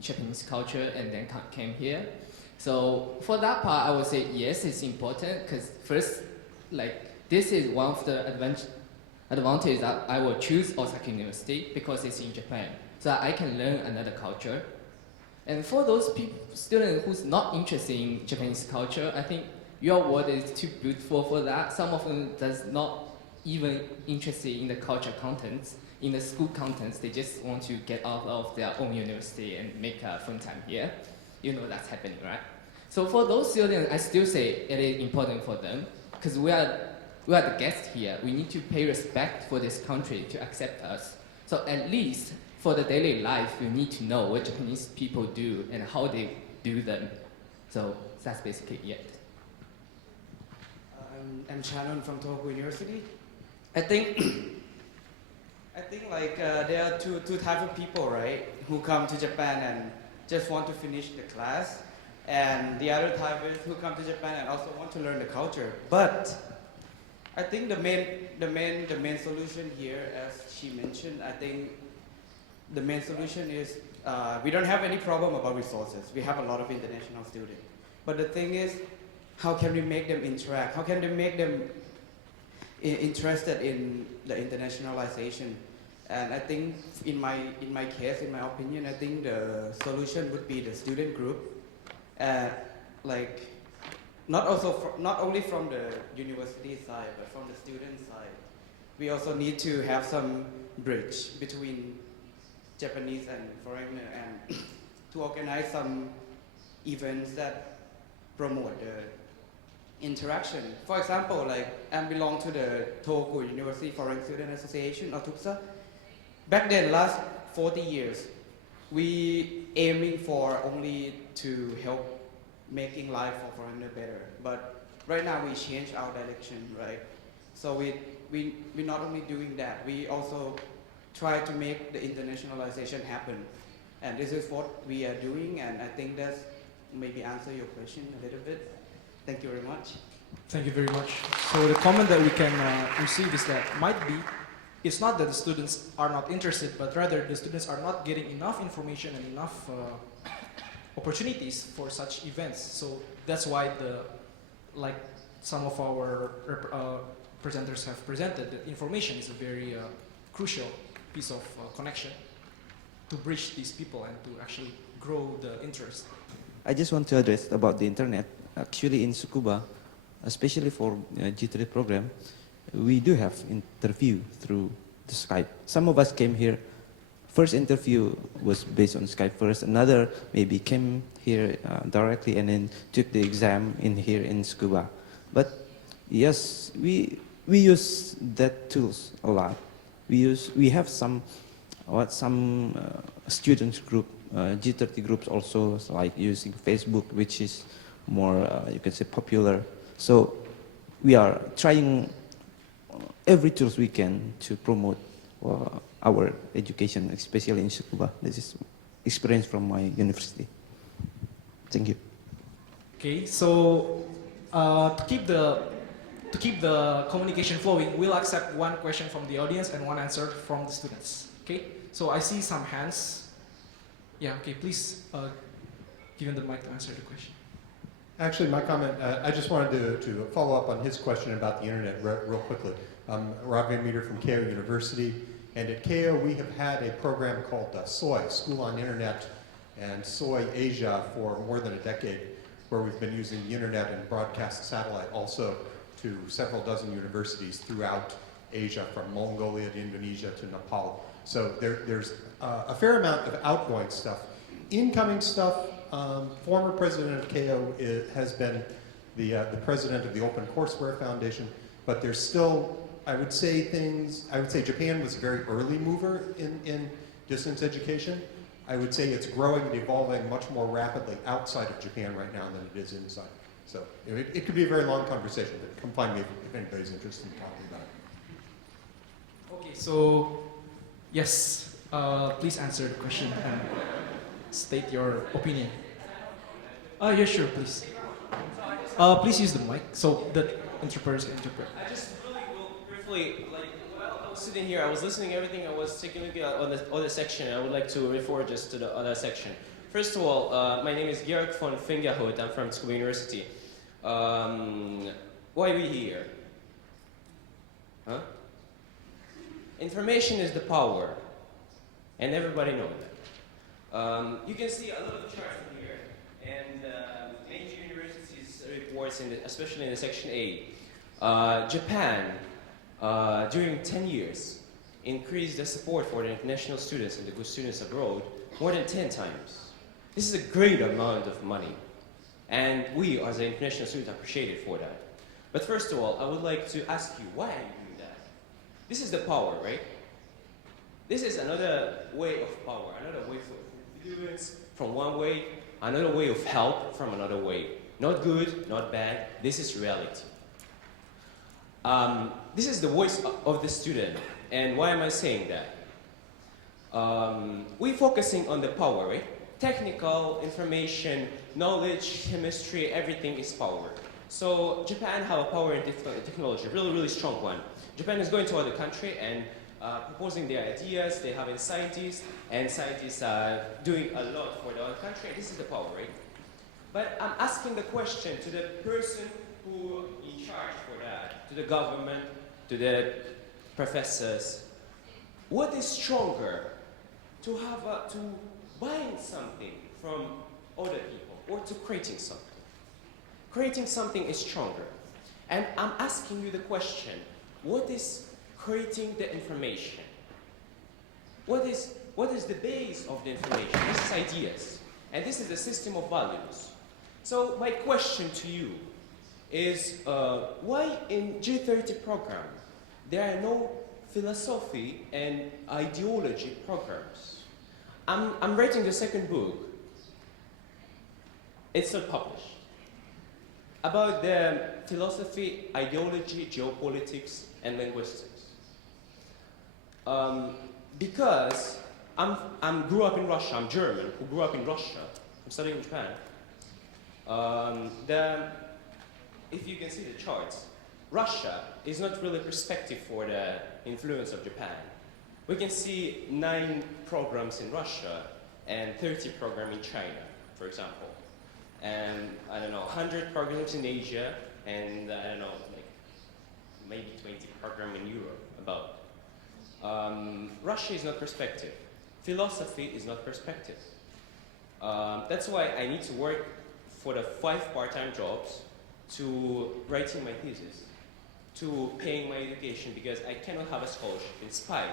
Japanese culture and then came here. So for that part, I would say yes, it's important, because first, like, this is one of the advantages that I will choose Osaka University, because it's in Japan, so that I can learn another culture. And for those students who's not interested in Japanese culture, I think your world is too beautiful for that. Some of them does not even interested in the culture contents, in the school contents. They just want to get out of their own university and make a fun time here. You know that's happening, right? So for those students, I still say it is important for them, because we are the guests here. We need to pay respect for this country to accept us. So at least for the daily life, we need to know what Japanese people do and how they do them. So that's basically it. I'm Shannon from Tohoku University. I think like there are two types of people, right, who come to Japan and just want to finish the class, and the other type is who come to Japan and also want to learn the culture. But I think the main solution here, as she mentioned, I think the main solution is we don't have any problem about resources. We have a lot of international students. But the thing is, how can we make them interact? How can we make them interested in the internationalization? And I think in my case, in my opinion, I think the solution would be the student group. Like, not only from the university side, but from the student side. We also need to have some bridge between Japanese and foreigner, and to organize some events that promote the interaction. For example, like, I belong to the Tohoku University Foreign Student Association, or TUPSA. Back then, last 40 years, we aiming for only to help making life for foreigner better. But right now we change our direction, right? So we're not only doing that, we also try to make the internationalization happen. And this is what we are doing, and I think that's maybe answer your question a little bit. Thank you very much. Thank you very much. So the comment that we can receive is that might be, it's not that the students are not interested, but rather the students are not getting enough information and enough opportunities for such events. So that's why like some of our presenters have presented, that information is a very crucial piece of connection. to bridge these people and to actually grow the interest? I just want to address about the internet. Actually, in Tsukuba, especially for G3 program, we do have interview through the Skype. Some of us came here. First interview was based on Skype first. Another maybe came here directly and then took the exam in here in Tsukuba. But yes, we use that tools a lot. We have some students group, G30 groups also, like using Facebook, which is more you can say popular. So we are trying every tools we can to promote our education, especially in Tsukuba. This is experience from my university. Thank you. Okay, so to keep the communication flowing, we'll accept one question from the audience and one answer from the students. Okay, so I see some hands. Yeah, okay, please give him the mic to answer the question. Actually, my comment, I just wanted to follow up on his question about the internet real quickly. Rob Van Meter from KO University, and at KO we have had a program called SOI, School on Internet, and SOI Asia for more than a decade, where we've been using the internet and broadcast satellite also to several dozen universities throughout Asia, from Mongolia to Indonesia to Nepal. So there's a fair amount of outgoing stuff. Incoming stuff, former president of KO has been the president of the Open Courseware Foundation, but there's still, I would say Japan was a very early mover in distance education. I would say it's growing and evolving much more rapidly outside of Japan right now than it is inside. So it could be a very long conversation, but come find me if anybody's interested in talking about it. Okay, so yes, please answer the question and state your opinion. Yeah, sure, please. Please use the mic so that interpreters can interpret. I just really will briefly, while I was sitting here, I was listening to everything. I was taking a look at on the other section. I would like to refer just to the other section. First of all, my name is Georg von Fingerhut. I'm from Tsukuba University. Why are we here? Huh? Information is the power, and everybody knows that. You can see a lot of charts in here, and major universities reports, especially in the section A. Japan, during 10 years, increased the support for the international students and the good students abroad more than 10 times. This is a great amount of money, and we as an international students appreciate it for that. But first of all, I would like to ask you, why are you doing that? This is the power, right? This is another way of power, another way for influence from one way, another way of help from another way. Not good, not bad, this is reality. This is the voice of the student, and why am I saying that? We're focusing on the power, right? Technical, information, knowledge, chemistry, everything is power. So Japan have a power in technology, really, really strong one. Japan is going to other country and proposing their ideas. They have scientists, and scientists are doing a lot for the other country. This is the power, right? But I'm asking the question to the person who in charge for that, to the government, to the professors. What is stronger, to buying something from other people or to creating something? Creating something is stronger. And I'm asking you the question, what is creating the information? What is the base of the information? This is ideas. And this is the system of values. So my question to you is, why in G30 program there are no philosophy and ideology programs? I'm writing the second book. It's not published. About the philosophy, ideology, geopolitics, and linguistics. Because I grew up in Russia. I'm German, who grew up in Russia. I'm studying in Japan. If you can see the charts, Russia is not really perspective for the influence of Japan. We can see 9 programs in Russia and 30 programs in China, for example. And, I don't know, 100 programs in Asia, and, I don't know, like, maybe 20 programs in Europe about. Russia is not perspective. philosophy is not perspective. That's why I need to work for the 5 part-time jobs to writing my thesis, to paying my education, because I cannot have a scholarship in SPY.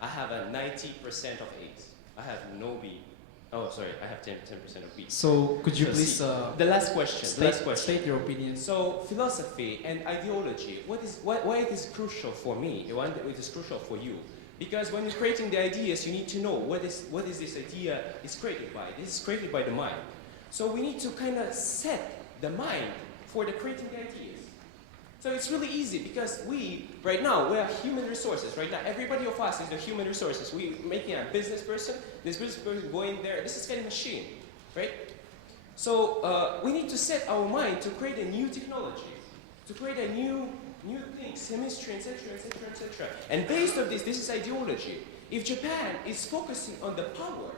I have a 90% of A's. I have no B. Oh, sorry, I have 10% of B. So could you please the last question. State your opinion. So philosophy and ideology. Why it is crucial for me? Why it is crucial for you? Because when you're creating the ideas, you need to know what is this idea is created by. This is created by the mind. So we need to kind of set the mind for the creating the ideas. So it's really easy because right now, we are human resources. Right now, everybody of us is the human resources. We making a business person, this business person going there, this is kind of machine, right? So we need to set our mind to create a new technology, to create a new things, chemistry, etc., etc., etc. And based on this is ideology. If Japan is focusing on the power,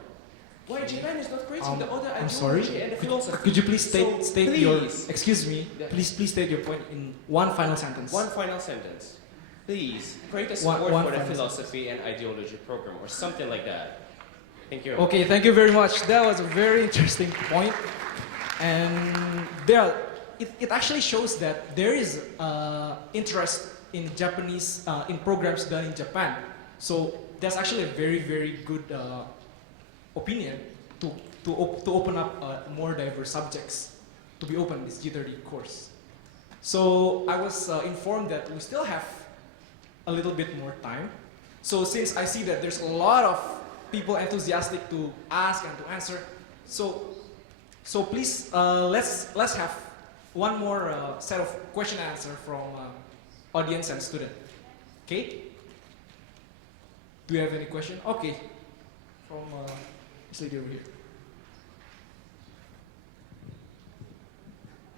why Japan is not creating the other ideology and the philosophy? Could you please state your, excuse me, Yeah. please state your point in one final sentence. One final sentence. Please create a support for the philosophy and ideology program or something like that. Thank you. Okay, thank you very much. That was a very interesting point. And it actually shows that there is interest in Japanese, in programs done in Japan. So that's actually a very, very good opinion to open up more diverse subjects to be open in this G30 course. So I was informed that we still have a little bit more time. So since I see that there's a lot of people enthusiastic to ask and to answer, so please let's have one more set of question and answer from audience and student. Okay? Do you have any question? Okay. From this lady over here.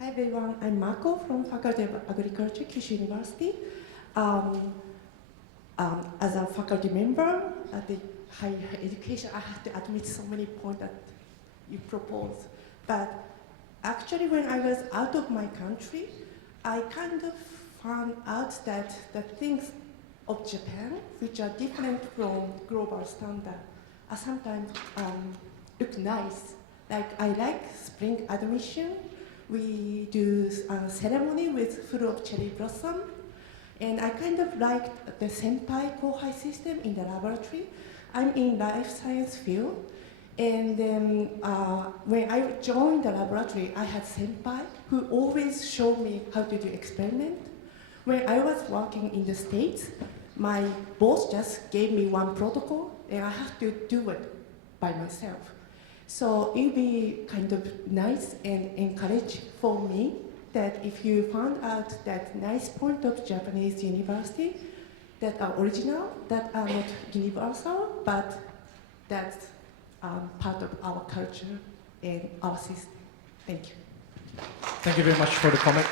Hi everyone, I'm Mako from Faculty of Agriculture, Kyushu University. As a faculty member at the higher education, I have to admit so many points that you proposed. But actually, when I was out of my country, I kind of found out that the things of Japan, which are different from global standard, are sometimes look nice. Like I like spring admission. We do a ceremony with full of cherry blossom. And I kind of liked the senpai kohai system in the laboratory. I'm in life science field. And then when I joined the laboratory, I had senpai who always showed me how to do experiment. When I was working in the States, my boss just gave me one protocol and I have to do it by myself. So it would be kind of nice and encouraging for me that if you found out that nice point of Japanese university that are original, that are not universal, but that's part of our culture and our system. Thank you. Thank you very much for the comment.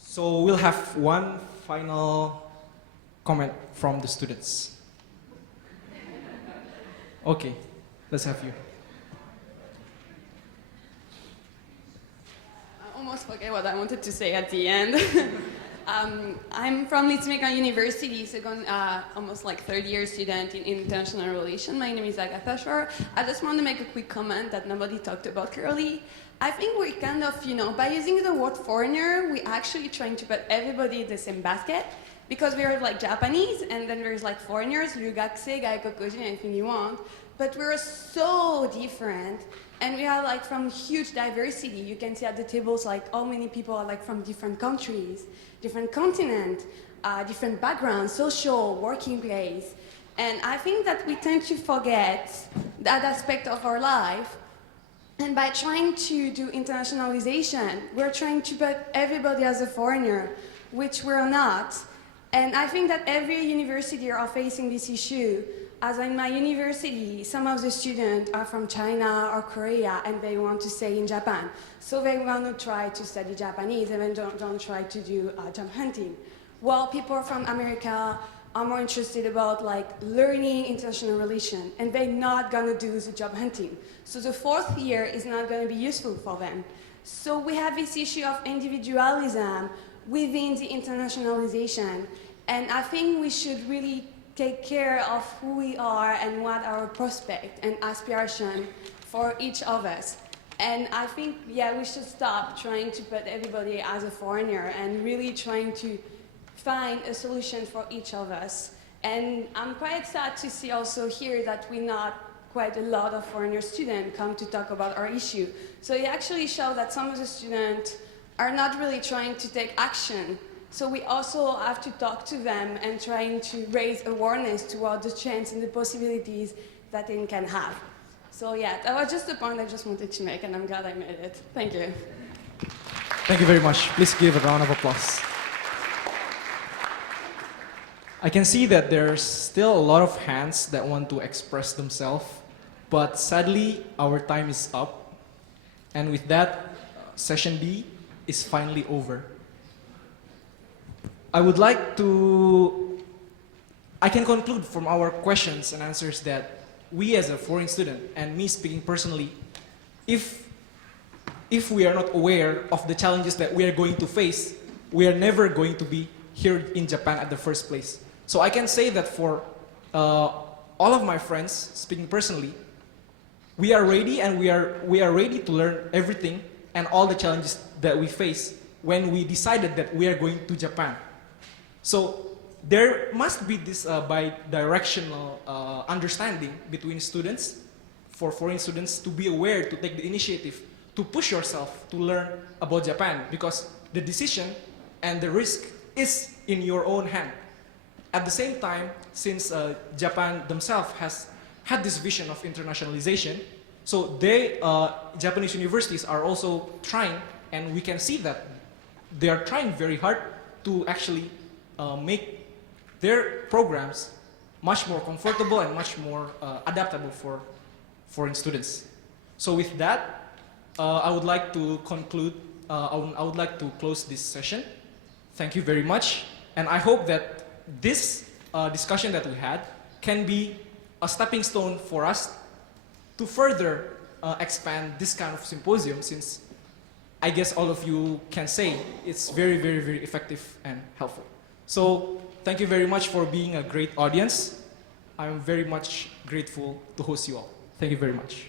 So we'll have one final comment from the students. Okay, let's have you. I almost forget what I wanted to say at the end. I'm from Litmekan University, second, almost like third-year student in international relations. My name is Agatha Shore. I just want to make a quick comment that nobody talked about clearly. I think we kind of, by using the word foreigner, we actually trying to put everybody in the same basket because we are like Japanese and then there's like foreigners, ryugakusei, gaikokujin, anything you want. But we're so different. And we are like from huge diversity. You can see at the tables like how many people are like from different countries, different continents, different backgrounds, social, working place. And I think that we tend to forget that aspect of our life. And by trying to do internationalization, we're trying to put everybody as a foreigner, which we're not. And I think that every university are facing this issue. As in my university, some of the students are from China or Korea and they want to stay in Japan. So they want to try to study Japanese and then don't try to do job hunting. While people from America are more interested about like learning international relations and they're not gonna do the job hunting. So the fourth year is not gonna be useful for them. So we have this issue of individualism within the internationalization. And I think we should really take care of who we are and what our prospect and aspiration for each of us. And I think, yeah, we should stop trying to put everybody as a foreigner and really trying to find a solution for each of us. And I'm quite sad to see also here that we not quite a lot of foreigner students come to talk about our issue. So it actually shows that some of the students are not really trying to take action. So we also have to talk to them and trying to raise awareness toward the chance and the possibilities that they can have. So yeah, that was just the point I just wanted to make, and I'm glad I made it. Thank you. Thank you very much. Please give a round of applause. I can see that there's still a lot of hands that want to express themselves, but sadly, our time is up. And with that, session D is finally over. I can conclude from our questions and answers that we as a foreign student, and me speaking personally, if we are not aware of the challenges that we are going to face, we are never going to be here in Japan at the first place. So I can say that for all of my friends, speaking personally, we are ready, and we are ready to learn everything and all the challenges that we face when we decided that we are going to Japan. So there must be this bi-directional understanding between students, for foreign students to be aware, to take the initiative, to push yourself to learn about Japan, because the decision and the risk is in your own hand. At the same time, since Japan themselves has had this vision of internationalization, so Japanese universities are also trying, and we can see that they are trying very hard to actually make their programs much more comfortable and much more adaptable for foreign students. So with that, I would like to conclude, I would like to close this session. Thank you very much. And I hope that this discussion that we had can be a stepping stone for us to further expand this kind of symposium, since I guess all of you can say it's very, very, very effective and helpful. So thank you very much for being a great audience. I'm very much grateful to host you all. Thank you very much.